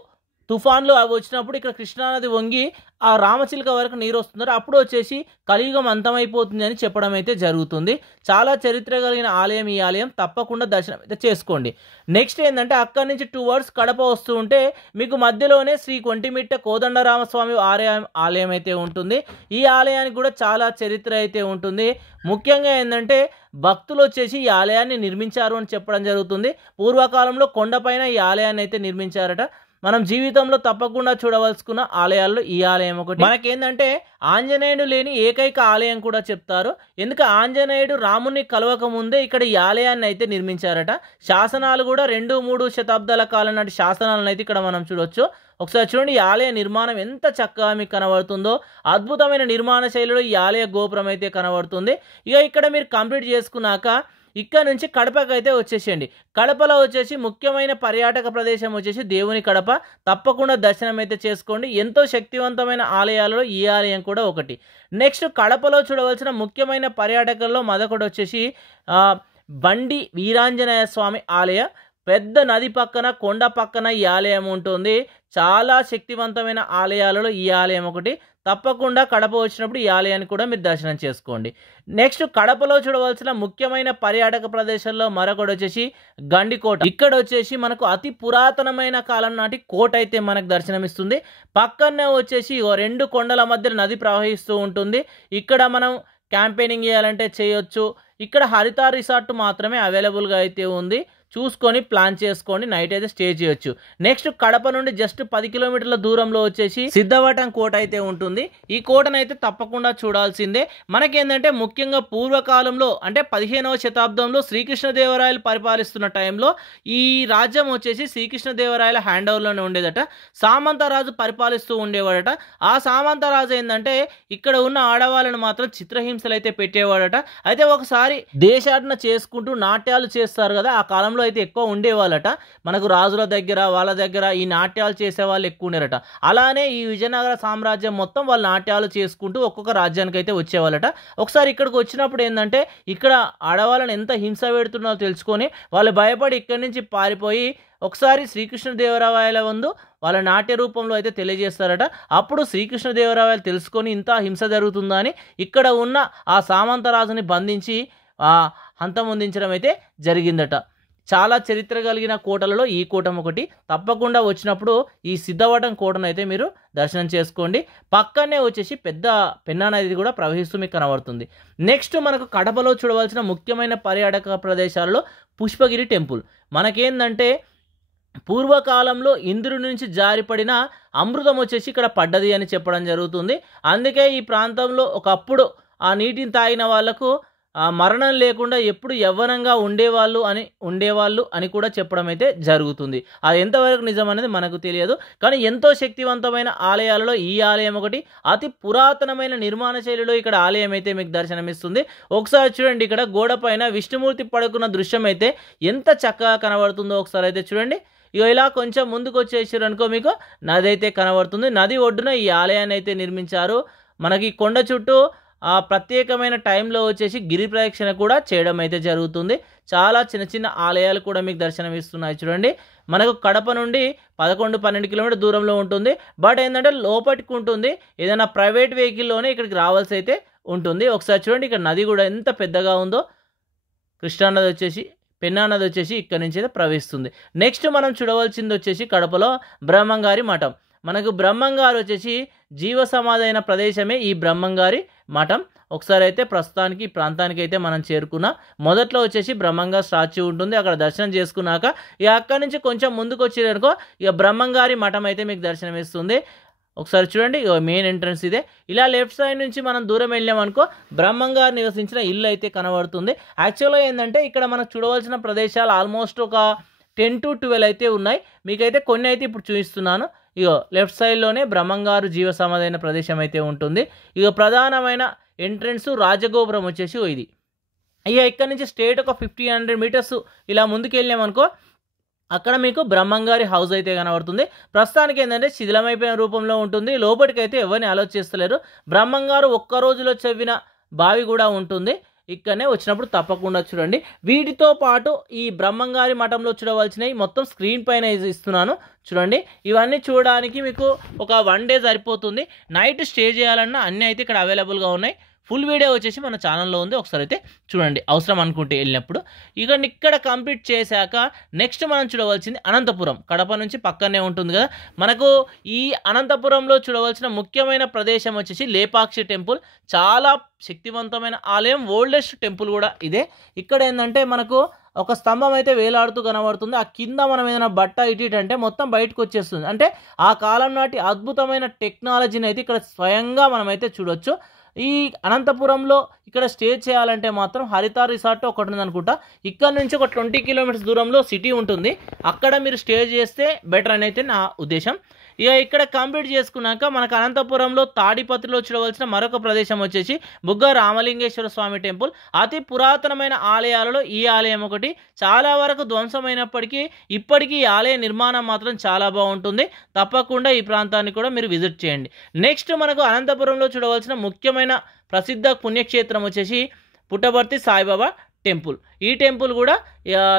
తుఫాన్లు అవి వచ్చినప్పుడు ఇక్కడ కృష్ణానది వంగి ఆ రామచిలుక వరకు నీరు వస్తున్నారు, అప్పుడు వచ్చేసి కలియుగం అంతమైపోతుంది అని చెప్పడం అయితే జరుగుతుంది. చాలా చరిత్ర కలిగిన ఆలయం ఈ ఆలయం. తప్పకుండా దర్శనం అయితే చేసుకోండి. నెక్స్ట్ ఏంటంటే అక్కడి నుంచి 2 అవర్స్ కడప వస్తూ ఉంటే మీకు మధ్యలోనే శ్రీ కొంటిమిట్ట కోదండరామస్వామి ఆలయం అయితే ఉంటుంది. ఈ ఆలయానికి కూడా చాలా చరిత్ర అయితే ఉంటుంది. ముఖ్యంగా ఏంటంటే భక్తులు వచ్చేసి ఈ ఆలయాన్ని నిర్మించారు అని చెప్పడం జరుగుతుంది. పూర్వకాలంలో కొండపైన ఈ ఆలయాన్ని అయితే నిర్మించారట. మనం జీవితంలో తప్పకుండా చూడవలసుకున్న ఆలయాల్లో ఈ ఆలయం ఒకటి. మనకేంటంటే ఆంజనేయుడు లేని ఏకైక ఆలయం కూడా చెప్తారు. ఎందుకు ఆంజనేయుడు రాముని కలవక ముందే ఇక్కడ ఈ ఆలయాన్ని అయితే నిర్మించారట. శాసనాలు కూడా 2-3 శతాబ్దాల కాలం నాటి శాసనాలను అయితే ఇక్కడ మనం చూడొచ్చు. ఒకసారి చూడండి, ఈ ఆలయ నిర్మాణం ఎంత చక్కగా మీకు కనబడుతుందో. అద్భుతమైన నిర్మాణ శైలిలో ఈ ఆలయ గోపురం అయితే కనబడుతుంది. ఇక ఇక్కడ మీరు కంప్లీట్ చేసుకున్నాక ఇక్కడ నుంచి కడపకి అయితే వచ్చేసేయండి. కడపలో వచ్చేసి ముఖ్యమైన పర్యాటక ప్రదేశం వచ్చేసి దేవుని కడప. తప్పకుండా దర్శనం అయితే చేసుకోండి. ఎంతో శక్తివంతమైన ఆలయాలలో ఈ ఆలయం కూడా ఒకటి. నెక్స్ట్ కడపలో చూడవలసిన ముఖ్యమైన పర్యాటకుల్లో మొదటి వచ్చేసి బండి వీరాంజనేయ స్వామి ఆలయ. పెద్ద నది పక్కన కొండ పక్కన ఈ ఆలయం ఉంటుంది. చాలా శక్తివంతమైన ఆలయాలలో ఈ ఆలయం ఒకటి. తప్పకుండా కడప వచ్చినప్పుడు ఈ ఆలయాన్ని కూడా మీరు దర్శనం చేసుకోండి. నెక్స్ట్ కడపలో చూడవలసిన ముఖ్యమైన పర్యాటక ప్రదేశాల్లో మరొకటి వచ్చేసి గండికోట. ఇక్కడ వచ్చేసి మనకు అతి పురాతనమైన కాలం నాటి కోట అయితే మనకు దర్శనమిస్తుంది. పక్కనే వచ్చేసి 2 కొండల మధ్య నది ప్రవహిస్తూ ఉంటుంది. ఇక్కడ మనం క్యాంపెయినింగ్ చేయాలంటే చేయొచ్చు. ఇక్కడ హరిత రిసార్ట్ మాత్రమే అవైలబుల్గా అయితే ఉంది. చూసుకొని ప్లాన్ చేసుకొని నైట్ అయితే స్టే చేయొచ్చు. నెక్స్ట్ కడప నుండి జస్ట్ 10 కిలోమీటర్ల దూరంలో వచ్చేసి సిద్ధవటం కోట అయితే ఉంటుంది. ఈ కోటనైతే తప్పకుండా చూడాల్సిందే. మనకేంటంటే ముఖ్యంగా పూర్వకాలంలో అంటే 15వ శతాబ్దంలో శ్రీకృష్ణదేవరాయలు పరిపాలిస్తున్న టైంలో ఈ రాజ్యం వచ్చేసి శ్రీకృష్ణదేవరాయల హ్యాండ్ ఓవర్లోనే ఉండేదట. సామంతరాజు పరిపాలిస్తూ ఉండేవాడట. ఆ సామంతరాజు ఏంటంటే ఇక్కడ ఉన్న ఆడవాళ్ళను మాత్రం చిత్రహింసలు అయితే పెట్టేవాడట. అయితే ఒకసారి దేశాటన చేసుకుంటూ నాట్యాలు చేస్తారు కదా, ఆ కాలంలో అయితే ఎక్కువ ఉండేవాళ్ళట. మనకు రాజుల దగ్గర వాళ్ళ దగ్గర ఈ నాట్యాలు చేసే వాళ్ళు ఎక్కువ ఉండేరట. అలానే ఈ విజయనగర సామ్రాజ్యం మొత్తం వాళ్ళు నాట్యాలు చేసుకుంటూ ఒక్కొక్క రాజ్యానికి అయితే వచ్చేవాళ్ళట. ఒకసారి ఇక్కడికి వచ్చినప్పుడు ఏంటంటే ఇక్కడ ఆడవాళ్ళని ఎంత హింస పెడుతున్నారో తెలుసుకొని వాళ్ళు భయపడి ఇక్కడి నుంచి పారిపోయి ఒకసారి శ్రీకృష్ణదేవరాయల ముందు వాళ్ళ నాట్య రూపంలో అయితే తెలియజేస్తారట. అప్పుడు శ్రీకృష్ణదేవరాయలు తెలుసుకొని ఇంత హింస జరుగుతుందని ఇక్కడ ఉన్న ఆ సామంతరాజుని బంధించి హంతమొందించడం అయితే జరిగిందట. చాలా చరిత్ర కలిగిన కోటలలో ఈ కోట ఒకటి. తప్పకుండా వచ్చినప్పుడు ఈ సిద్ధవటం కోటను అయితే మీరు దర్శనం చేసుకోండి. పక్కనే వచ్చేసి పెద్ద పెన్నా నది కూడా ప్రవహిస్తూ మీకు కనబడుతుంది. నెక్స్ట్ మనకు కడపలో చూడవలసిన ముఖ్యమైన పర్యాటక ప్రదేశాలలో పుష్పగిరి టెంపుల్. మనకేందంటే పూర్వకాలంలో ఇంద్రుడి నుంచి జారిపడిన అమృతం వచ్చేసి ఇక్కడ పడ్డది అని చెప్పడం జరుగుతుంది. అందుకే ఈ ప్రాంతంలో ఒకప్పుడు ఆ నీటిని తాగిన వాళ్లకు మరణం లేకుండా ఎప్పుడు యవ్వనంగా ఉండేవాళ్ళు అని కూడా చెప్పడం అయితే జరుగుతుంది. అది ఎంతవరకు నిజం అనేది మనకు తెలియదు. కానీ ఎంతో శక్తివంతమైన ఆలయాలలో ఈ ఆలయం ఒకటి. అతి పురాతనమైన నిర్మాణ శైలిలో ఇక్కడ ఆలయం అయితే మీకు దర్శనమిస్తుంది. ఒకసారి చూడండి, ఇక్కడ గోడ పైన విష్ణుమూర్తి పడుకున్న దృశ్యం అయితే ఎంత చక్కగా కనబడుతుందో ఒకసారి అయితే చూడండి. ఇక ఇలా కొంచెం ముందుకు వచ్చేసారు అనుకో మీకు నది అయితే కనబడుతుంది. నది ఒడ్డున ఈ ఆలయాన్ని అయితే నిర్మించారు. మనకి కొండ చుట్టూ ప్రత్యేకమైన టైంలో వచ్చేసి గిరి ప్రదక్షిణ కూడా చేయడం అయితే జరుగుతుంది. చాలా చిన్న చిన్న ఆలయాలు కూడా మీకు దర్శనమిస్తున్నాయి. చూడండి, మనకు కడప నుండి 11-12 కిలోమీటర్ దూరంలో ఉంటుంది. బట్ ఏంటంటే లోపలికి ఉంటుంది. ఏదైనా ప్రైవేట్ వెహికల్లోనే ఇక్కడికి రావాల్సి అయితే ఉంటుంది. ఒకసారి చూడండి, ఇక్కడ నది కూడా ఎంత పెద్దగా ఉందో. కృష్ణానది వచ్చేసి పెన్నా నది వచ్చేసి ఇక్కడ నుంచి అయితే ప్రవహిస్తుంది. నెక్స్ట్ మనం చూడవలసింది వచ్చేసి కడపలో బ్రహ్మంగారి మఠం. మనకు బ్రహ్మంగారు వచ్చేసి జీవ సమాధి అయిన ప్రదేశమే ఈ బ్రహ్మంగారి మఠం. ఒకసారి అయితే ప్రస్తుతానికి ఈ ప్రాంతానికి అయితే మనం చేరుకున్నాం. మొదట్లో వచ్చేసి బ్రహ్మంగారి స్టాచ్యూ ఉంటుంది, అక్కడ దర్శనం చేసుకున్నాక ఇక అక్కడి నుంచి కొంచెం ముందుకు వచ్చేదనుకో ఇక బ్రహ్మంగారి మఠం అయితే మీకు దర్శనం ఇస్తుంది. ఒకసారి చూడండి, మెయిన్ ఎంట్రన్స్ ఇదే. ఇలా లెఫ్ట్ సైడ్ నుంచి మనం దూరం వెళ్ళామనుకో బ్రహ్మంగారు నివసించిన ఇల్లు అయితే కనబడుతుంది. యాక్చువల్గా ఏంటంటే ఇక్కడ మనకు చూడవలసిన ప్రదేశాలు ఆల్మోస్ట్ ఒక 10 to 12 అయితే ఉన్నాయి. మీకైతే కొన్ని అయితే ఇప్పుడు చూపిస్తున్నాను. ఇగో లెఫ్ట్ సైడ్లోనే బ్రహ్మంగారు జీవ సమాధి అయిన ప్రదేశం అయితే ఉంటుంది. ఇక ప్రధానమైన ఎంట్రన్స్ రాజగోపురం వచ్చేసి ఇది. ఇక ఇక్కడ నుంచి స్ట్రేట్ ఒక 50-100 మీటర్స్ ఇలా ముందుకు వెళ్ళామనుకో అక్కడ మీకు బ్రహ్మంగారి హౌస్ అయితే కనబడుతుంది. ప్రస్తుతానికి ఏంటంటే శిథిలమైపోయిన రూపంలో ఉంటుంది, లోపలికి అయితే ఎవరిని అలో చేస్తలేరు. బ్రహ్మంగారు ఒక్క రోజులో చెవ్విన బావి కూడా ఉంటుంది. ఇక్కడనే వచ్చినప్పుడు తప్పకుండా చూడండి. వీటితో పాటు ఈ బ్రహ్మంగారి మఠంలో చూడవలసినవి మొత్తం స్క్రీన్ పైన ఇస్తున్నాను చూడండి. ఇవన్నీ చూడడానికి మీకు ఒక 1 డే సరిపోతుంది. నైట్ స్టే చేయాలన్నా అన్నీ అయితే ఇక్కడ అవైలబుల్గా ఉన్నాయి. ఫుల్ వీడియో వచ్చేసి మన ఛానల్లో ఉంది, ఒకసారి అయితే చూడండి అవసరం అనుకుంటే వెళ్ళినప్పుడు. ఇక్కడ కంప్లీట్ చేశాక నెక్స్ట్ మనం చూడవలసింది అనంతపురం. కడప నుంచి పక్కనే ఉంటుంది కదా మనకు. ఈ అనంతపురంలో చూడవలసిన ముఖ్యమైన ప్రదేశం వచ్చేసి లేపాక్షి టెంపుల్. చాలా శక్తివంతమైన ఆలయం, ఓల్డెస్ట్ టెంపుల్ కూడా ఇదే. ఇక్కడ ఏంటంటే మనకు ఒక స్తంభం అయితే వేలాడుతూ కనబడుతుంది. ఆ కింద మనం ఏదైనా బట్ట ఇటు అంటే మొత్తం బయటకు వచ్చేస్తుంది. అంటే ఆ కాలం నాటి అద్భుతమైన టెక్నాలజీని అయితే ఇక్కడ స్వయంగా మనమైతే చూడొచ్చు. ఈ అనంతపురంలో ఇక్కడ స్టే చేయాలంటే మాత్రం హరిత రిసార్ట్ ఒకటి ఉంది అనుకుంటా. ఇక్కడ నుంచి ఒక 20 కిలోమీటర్స్ దూరంలో సిటీ ఉంటుంది, అక్కడ మీరు స్టే చేస్తే బెటర్ అని అయితే నా ఉద్దేశం. ఇక ఇక్కడ కంప్లీట్ చేసుకున్నాక మనకు అనంతపురంలో తాడిపత్రిలో చూడవలసిన మరొక ప్రదేశం వచ్చేసి బుగ్గ రామలింగేశ్వర స్వామి టెంపుల్. అతి పురాతనమైన ఆలయాలలో ఈ ఆలయం ఒకటి. చాలా వరకు ధ్వంసమైనప్పటికీ ఇప్పటికీ ఈ ఆలయ నిర్మాణం మాత్రం చాలా బాగుంటుంది. తప్పకుండా ఈ ప్రాంతాన్ని కూడా మీరు విజిట్ చేయండి. నెక్స్ట్ మనకు అనంతపురంలో చూడవలసిన ముఖ్యమైన ప్రసిద్ధ పుణ్యక్షేత్రం వచ్చేసి పుట్టపర్తి సాయిబాబా టెంపుల్. ఈ టెంపుల్ కూడా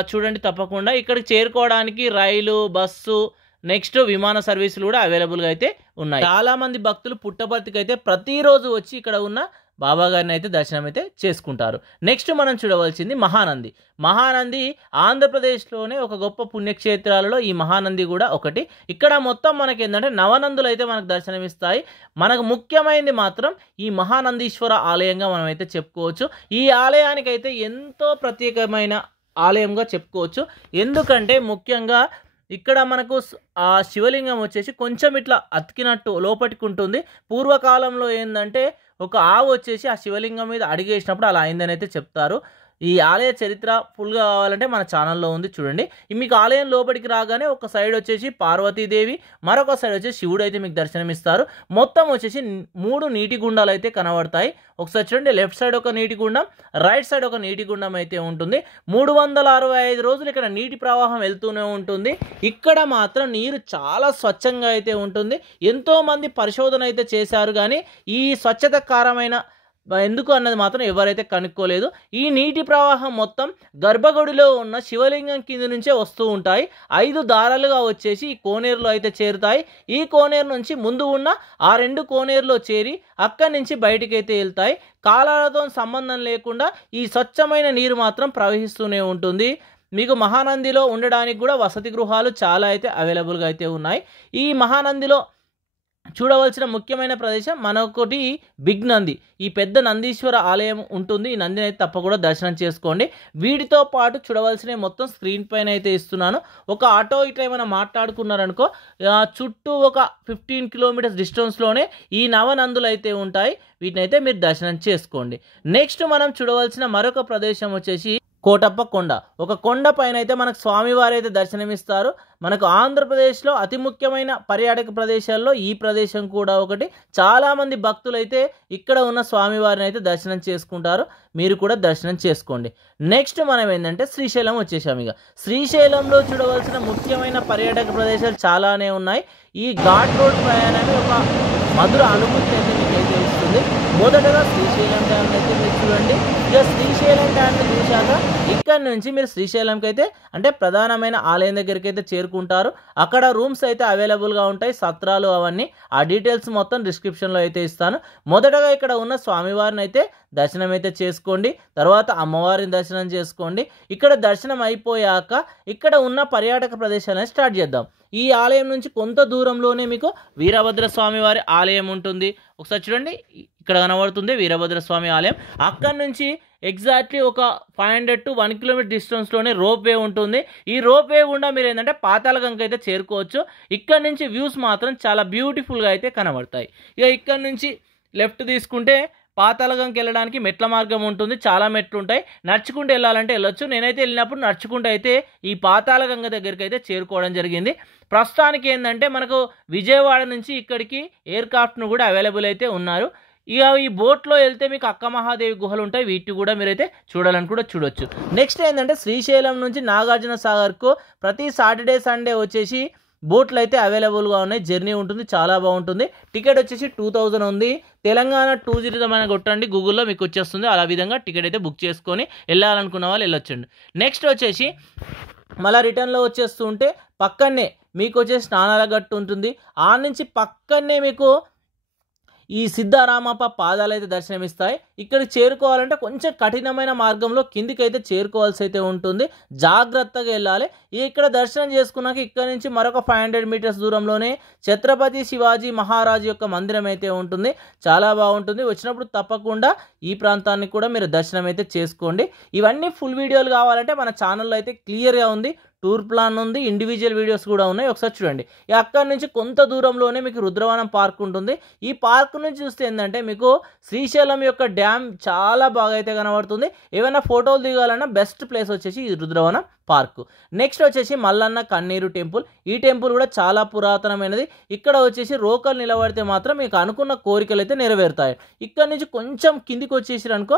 చూడండి తప్పకుండా. ఇక్కడికి చేరుకోవడానికి రైలు, బస్సు, నెక్స్ట్ విమాన సర్వీసులు కూడా అవైలబుల్గా అయితే ఉన్నాయి. చాలామంది భక్తులు పుట్టపర్తికి అయితే ప్రతిరోజు వచ్చి ఇక్కడ ఉన్న బాబా గారిని అయితే దర్శనం అయితే చేసుకుంటారు. నెక్స్ట్ మనం చూడవలసింది మహానంది. మహానంది ఆంధ్రప్రదేశ్లోనే ఒక గొప్ప పుణ్యక్షేత్రాలలో ఈ మహానంది కూడా ఒకటి. ఇక్కడ మొత్తం మనకి ఏంటంటే నవనందులు అయితే మనకు దర్శనమిస్తాయి. మనకు ముఖ్యమైనది మాత్రం ఈ మహానందీశ్వర ఆలయంగా మనం అయితే చెప్పుకోవచ్చు. ఈ ఆలయానికి అయితే ఎంతో ప్రత్యేకమైన ఆలయంగా చెప్పుకోవచ్చు. ఎందుకంటే ముఖ్యంగా ఇక్కడ మనకు ఆ శివలింగం వచ్చేసి కొంచెం ఇట్లా అతికినట్టు లోపటికి ఉంటుంది. పూర్వకాలంలో ఏంటంటే ఒక ఆవు వచ్చేసి ఆ శివలింగం మీద అడిగేసినప్పుడు అలా అయిందని అయితే చెప్తారు. ఈ ఆలయ చరిత్ర ఫుల్గా కావాలంటే మన ఛానల్లో ఉంది చూడండి. మీకు ఆలయం లోపలికి రాగానే ఒక సైడ్ వచ్చేసి పార్వతీదేవి, మరొక సైడ్ వచ్చేసి శివుడు అయితే మీకు దర్శనమిస్తారు. మొత్తం వచ్చేసి 3 నీటి గుండాలు అయితే కనబడతాయి. ఒకసారి చూడండి, లెఫ్ట్ సైడ్ ఒక నీటి గుండం, రైట్ సైడ్ ఒక నీటి గుండం అయితే ఉంటుంది. 365 రోజులు ఇక్కడ నీటి ప్రవాహం వెళ్తూనే ఉంటుంది. ఇక్కడ మాత్రం నీరు చాలా స్వచ్ఛంగా అయితే ఉంటుంది. ఎంతోమంది పరిశోధన అయితే చేశారు, కానీ ఈ స్వచ్ఛతకారమైన ఎందుకు అన్నది మాత్రం ఎవరైతే కనుక్కోలేదు. ఈ నీటి ప్రవాహం మొత్తం గర్భగుడిలో ఉన్న శివలింగం కింద నుంచే వస్తూ ఉంటాయి. 5 దారాలుగా వచ్చేసి ఈ కోనేరులో అయితే చేరుతాయి. ఈ కోనేరు నుంచి ముందు ఉన్న ఆ 2 కోనేరులో చేరి అక్కడి నుంచి బయటికి అయితే వెళ్తాయి. కాలాలతో సంబంధం లేకుండా ఈ స్వచ్ఛమైన నీరు మాత్రం ప్రవహిస్తూనే ఉంటుంది. మీకు మహానందిలో ఉండడానికి కూడా వసతి గృహాలు చాలా అయితే అవైలబుల్గా అయితే ఉన్నాయి. ఈ మహానందిలో చూడవలసిన ముఖ్యమైన ప్రదేశం మనొకటి బిగ్ నంది. ఈ పెద్ద నందీశ్వర ఆలయం ఉంటుంది. ఈ నందిని అయితే తప్పకుండా దర్శనం చేసుకోండి. వీటితో పాటు చూడవలసిన మొత్తం స్క్రీన్ పైన అయితే ఇస్తున్నాను. ఒక ఆటో ఇట్లా ఏమైనా మాట్లాడుకున్నారనుకో చుట్టూ ఒక 15 కిలోమీటర్స్ డిస్టెన్స్లోనే ఈ నవనందులు అయితే ఉంటాయి. వీటిని అయితే మీరు దర్శనం చేసుకోండి. నెక్స్ట్ మనం చూడవలసిన మరొక ప్రదేశం వచ్చేసి కోటప్ప కొండ. ఒక కొండ పైన అయితే మనకు స్వామివారు అయితే దర్శనమిస్తారు. మనకు ఆంధ్రప్రదేశ్లో అతి ముఖ్యమైన పర్యాటక ప్రదేశాల్లో ఈ ప్రదేశం కూడా ఒకటి. చాలామంది భక్తులు అయితే ఇక్కడ ఉన్న స్వామివారిని అయితే దర్శనం చేసుకుంటారు. మీరు కూడా దర్శనం చేసుకోండి. నెక్స్ట్ మనం ఏంటంటే శ్రీశైలం వచ్చేసాం. ఇక శ్రీశైలంలో చూడవలసిన ముఖ్యమైన పర్యాటక ప్రదేశాలు చాలానే ఉన్నాయి. ఈ ఘాట్ రోడ్ ప్రయాణమే ఒక మధుర అనుభూతి అయితే మీకు అయితే ఇస్తుంది. మొదటగా శ్రీశైలం డ్యామ్ అయితే మీరు చూడండి. ఇక శ్రీశైలం డ్యామ్ని చూశాక ఇక్కడ నుంచి మీరు శ్రీశైలంకి అయితే అంటే ప్రధానమైన ఆలయం దగ్గరికి అయితే చేరుకుంటారు. అక్కడ రూమ్స్ అయితే అవైలబుల్గా ఉంటాయి, సత్రాలు అవన్నీ. ఆ డీటెయిల్స్ మొత్తం డిస్క్రిప్షన్లో అయితే ఇస్తాను. మొదటగా ఇక్కడ ఉన్న స్వామివారిని అయితే దర్శనం అయితే చేసుకోండి. తర్వాత అమ్మవారిని దర్శనం చేసుకోండి. ఇక్కడ దర్శనం అయిపోయాక ఇక్కడ ఉన్న పర్యాటక ప్రదేశాలను స్టార్ట్ చేద్దాం. ఈ ఆలయం నుంచి కొంత దూరంలోనే మీకు వీరభద్రస్వామి వారి ఆలయం ఉంటుంది. ఒకసారి చూడండి, ఇక్కడ కనబడుతుంది వీరభద్రస్వామి ఆలయం. అక్కడి నుంచి ఎగ్జాక్ట్లీ ఒక 500 to 1 కిలోమీటర్ డిస్టెన్స్లోనే రోప్ వే ఉంటుంది. ఈ రోప్ వే గుండా మీరు ఏంటంటే పాతాళగంగ అయితే చేరుకోవచ్చు. ఇక్కడ నుంచి వ్యూస్ మాత్రం చాలా బ్యూటిఫుల్గా అయితే కనబడతాయి. ఇక ఇక్కడ నుంచి లెఫ్ట్ తీసుకుంటే పాతాళగంగకి వెళ్ళడానికి మెట్ల మార్గం ఉంటుంది. చాలా మెట్లు ఉంటాయి. నడుచుకుంటూ వెళ్ళాలంటే వెళ్ళొచ్చు. నేనైతే వెళ్ళినప్పుడు నడుచుకుంటూ అయితే ఈ పాతాళగంగ దగ్గరికి అయితే చేరుకోవడం జరిగింది. ప్రస్తుతానికి ఏంటంటే మనకు విజయవాడ నుంచి ఇక్కడికి ఎయిర్క్రాఫ్ట్ను కూడా అవైలబుల్ అయితే ఉన్నారు. ఇక ఈ బోట్లో వెళ్తే మీకు అక్క మహాదేవి గుహలు ఉంటాయి. వీటిని కూడా మీరైతే చూడాలని కూడా చూడొచ్చు. నెక్స్ట్ ఏంటంటే శ్రీశైలం నుంచి నాగార్జున సాగర్కు ప్రతి సాటర్డే సండే వచ్చేసి బోట్లు అయితే అవైలబుల్గా ఉన్నాయి. జర్నీ ఉంటుంది, చాలా బాగుంటుంది. టికెట్ వచ్చేసి 2000 ఉంది. తెలంగాణ 20 అని కొట్టండి గూగుల్లో, మీకు వచ్చేస్తుంది. అలా విధంగా టికెట్ అయితే బుక్ చేసుకొని వెళ్ళాలనుకున్న వాళ్ళు వెళ్ళొచ్చండి. నెక్స్ట్ వచ్చేసి మళ్ళీ రిటర్న్లో వచ్చేస్తూ ఉంటే పక్కనే మీకు వచ్చేసి స్నానాల గట్టు ఉంటుంది. ఆ నుంచి పక్కనే మీకు ఈ సిద్ధారామప్ప పాదాలు అయితే దర్శనమిస్తాయి. ఇక్కడికి చేరుకోవాలంటే కొంచెం కఠినమైన మార్గంలో కిందికి అయితే చేరుకోవాల్సి అయితే ఉంటుంది. జాగ్రత్తగా వెళ్ళాలి. ఇక్కడ దర్శనం చేసుకున్నాక ఇక్కడ నుంచి మరొక 500 మీటర్స్ దూరంలోనే ఛత్రపతి శివాజీ మహారాజు యొక్క మందిరం అయితే ఉంటుంది. చాలా బాగుంటుంది. వచ్చినప్పుడు తప్పకుండా ఈ ప్రాంతాన్ని కూడా మీరు దర్శనం అయితే చేసుకోండి. ఇవన్నీ ఫుల్ వీడియోలు కావాలంటే మన ఛానల్లో అయితే క్లియర్గా ఉంది. టూర్ ప్లాన్ ఉంది, ఇండివిజువల్ వీడియోస్ కూడా ఉన్నాయి. ఒకసారి చూడండి. అక్కడి నుంచి కొంత దూరంలోనే మీకు రుద్రవనం పార్క్ ఉంటుంది. ఈ పార్క్ నుంచి చూస్తే ఏంటంటే మీకు శ్రీశైలం యొక్క డ్యామ్ చాలా బాగా అయితే కనబడుతుంది. ఏమైనా ఫోటోలు దిగాలన్నా బెస్ట్ ప్లేస్ వచ్చేసి ఈ రుద్రవనం పార్క్. నెక్స్ట్ వచ్చేసి మల్లన్న కన్నీరు టెంపుల్. ఈ టెంపుల్ కూడా చాలా పురాతనమైనది. ఇక్కడ వచ్చేసి రోకలు నిలబడితే మాత్రం మీకు అనుకున్న కోరికలు అయితే నెరవేరుతాయి. ఇక్కడ నుంచి కొంచెం కిందికి వచ్చేసి అనుకో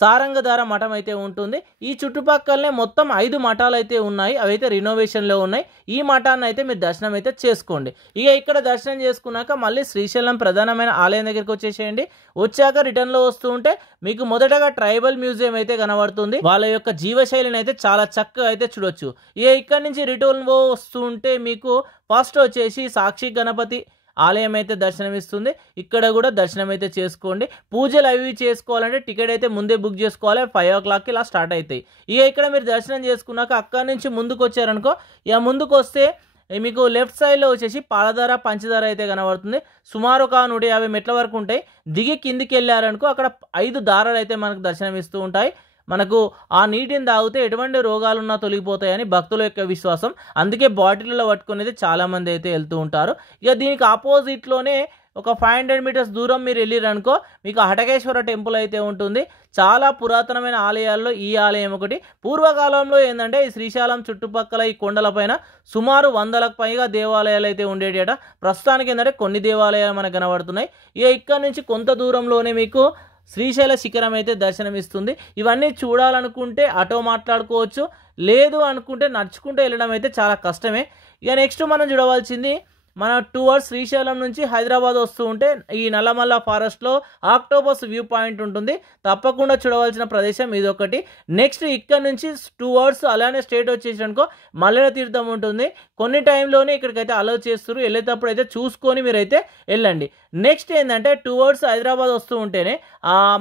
సారంగధార మఠం అయితే ఉంటుంది. ఈ చుట్టుపక్కలనే మొత్తం 5 మఠాలు అయితే ఉన్నాయి. అవైతే రినోవేషన్లో ఉన్నాయి. ఈ మఠాన్ని అయితే మీరు దర్శనం అయితే చేసుకోండి. ఇక ఇక్కడ దర్శనం చేసుకున్నాక మళ్ళీ శ్రీశైలం ప్రధానమైన ఆలయం దగ్గరికి వచ్చేసేయండి. వచ్చాక రిటర్న్లో వస్తూ ఉంటే మీకు మొదటగా ట్రైబల్ మ్యూజియం అయితే కనబడుతుంది. వాళ్ళ యొక్క జీవశైలిని అయితే చాలా చక్కగా అయితే చూడొచ్చు. ఇక ఇక్కడ నుంచి రిటర్న్ వస్తూ ఉంటే మీకు ఫస్ట్ వచ్చేసి సాక్షి గణపతి ఆలయం అయితే దర్శనమిస్తుంది. ఇక్కడ కూడా దర్శనం అయితే చేసుకోండి. పూజలు అవి చేసుకోవాలంటే టికెట్ అయితే ముందే బుక్ చేసుకోవాలి. 5 o'clock ఇలా స్టార్ట్ అవుతాయి. ఇక ఇక్కడ మీరు దర్శనం చేసుకున్నాక అక్కడి నుంచి ముందుకు వచ్చారనుకో, ఇక ముందుకు వస్తే మీకు లెఫ్ట్ సైడ్లో వచ్చేసి పాలధార పంచదార అయితే కనబడుతుంది. సుమారు ఒక 150 మెట్ల వరకు ఉంటాయి. దిగి కిందికి వెళ్ళారనుకో అక్కడ 5 దారాలు అయితే మనకు దర్శనమిస్తూ ఉంటాయి. మనకు ఆ నీటిని తాగితే ఎటువంటి రోగాలున్నా తొలగిపోతాయని భక్తుల యొక్క విశ్వాసం. అందుకే బాటిల్లో పట్టుకునేది చాలామంది అయితే వెళ్తూ ఉంటారు. ఇక దీనికి ఆపోజిట్లోనే ఒక 500 మీటర్స్ దూరం మీరు వెళ్ళిరనుకో మీకు హటకేశ్వర టెంపుల్ అయితే ఉంటుంది. చాలా పురాతనమైన ఆలయాల్లో ఈ ఆలయం ఒకటి. పూర్వకాలంలో ఏంటంటే ఈ శ్రీశైలం చుట్టుపక్కల ఈ కొండలపైన సుమారు 100లకు పైగా దేవాలయాలు అయితే ఉండేటట. ప్రస్తుతానికి ఏంటంటే కొన్ని దేవాలయాలు మనకు కనబడుతున్నాయి. ఇక ఇక్కడ నుంచి కొంత దూరంలోనే మీకు శ్రీశైల శిఖరం అయితే దర్శనమిస్తుంది. ఇవన్నీ చూడాలనుకుంటే ఆటో మాట్లాడుకోవచ్చు, లేదు అనుకుంటే నడుచుకుంటూ వెళ్ళడం అయితే చాలా కష్టమే. ఇక నెక్స్ట్ మనం చూడవలసింది మన టువర్డ్స్ శ్రీశైలం నుంచి హైదరాబాద్ వస్తూ ఉంటే ఈ నల్లమల్ల ఫారెస్ట్లో ఆక్టోపస్ వ్యూ పాయింట్ ఉంటుంది. తప్పకుండా చూడవలసిన ప్రదేశం ఇదొకటి. నెక్స్ట్ ఇక్కడ నుంచి టువర్డ్స్ అలానే స్టేట్ వచ్చేసి అనుకో మల్లెల తీర్థం ఉంటుంది. కొన్ని టైంలోనే ఇక్కడికైతే అలౌ చేస్తారు. వెళ్ళేటప్పుడు అయితే చూసుకొని మీరైతే వెళ్ళండి. నెక్స్ట్ ఏంటంటే టువర్డ్స్ హైదరాబాద్ వస్తూ ఉంటేనే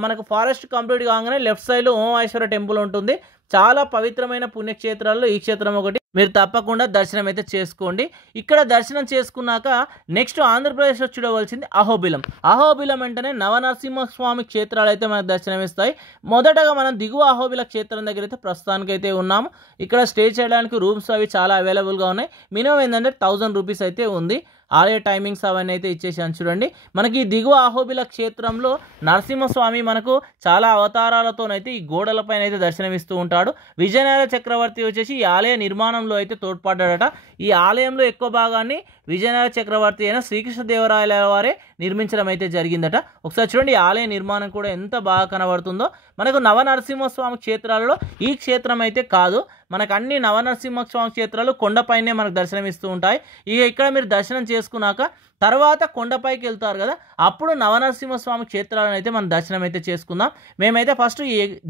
మనకు ఫారెస్ట్ కంప్లీట్ కాగానే లెఫ్ట్ సైడ్లో ఓమేశ్వర టెంపుల్ ఉంటుంది. చాలా పవిత్రమైన పుణ్యక్షేత్రాల్లో ఈ క్షేత్రం ఒకటి. మీరు తప్పకుండా దర్శనం అయితే చేసుకోండి. ఇక్కడ దర్శనం చేసుకున్నాక నెక్స్ట్ ఆంధ్రప్రదేశ్లో చూడవలసింది అహోబిలం. అహోబిలం అంటేనే నవనరసింహస్వామి క్షేత్రాలు అయితే మనకు దర్శనమిస్తాయి. మొదటగా మనం దిగువ అహోబిల క్షేత్రం దగ్గర అయితే ప్రస్తుతానికి అయితే ఉన్నాము. ఇక్కడ స్టే చేయడానికి రూమ్స్ అవి చాలా అవైలబుల్గా ఉన్నాయి. మినిమం ఏంటంటే 1000 రూపీస్ అయితే ఉంది. ఆలయ టైమింగ్స్ అవన్నీ అయితే ఇచ్చేసాను చూడండి. మనకి దిగువ అహోబిల క్షేత్రంలో నరసింహస్వామి మనకు చాలా అవతారాలతోనైతే ఈ గోడలపైన అయితే దర్శనమిస్తూ ఉంటాడు. విజయనగర చక్రవర్తి వచ్చేసి ఈ ఆలయ నిర్మాణంలో అయితే తోడ్పడ్డాడట. ఈ ఆలయంలో ఎక్కువ భాగాన్ని విజయనగర చక్రవర్తి అయిన శ్రీకృష్ణదేవరాయల వారే నిర్మించడం అయితే జరిగిందట. ఒకసారి చూడండి, ఈ ఆలయ నిర్మాణం కూడా ఎంత బాగా కనబడుతుందో. మనకు నవనరసింహస్వామి క్షేత్రాలలో ఈ క్షేత్రం అయితే కాదు, మనకు అన్ని నవనరసింహస్వామి క్షేత్రాలు కొండపైనే మనకు దర్శనమిస్తూ ఉంటాయి. ఇక ఇక్కడ మీరు దర్శనం చేసుకున్నాక తర్వాత కొండపైకి వెళ్తారు కదా, అప్పుడు నవనరసింహస్వామి క్షేత్రాలను అయితే మనం దర్శనం అయితే చేసుకుందాం. మేమైతే ఫస్ట్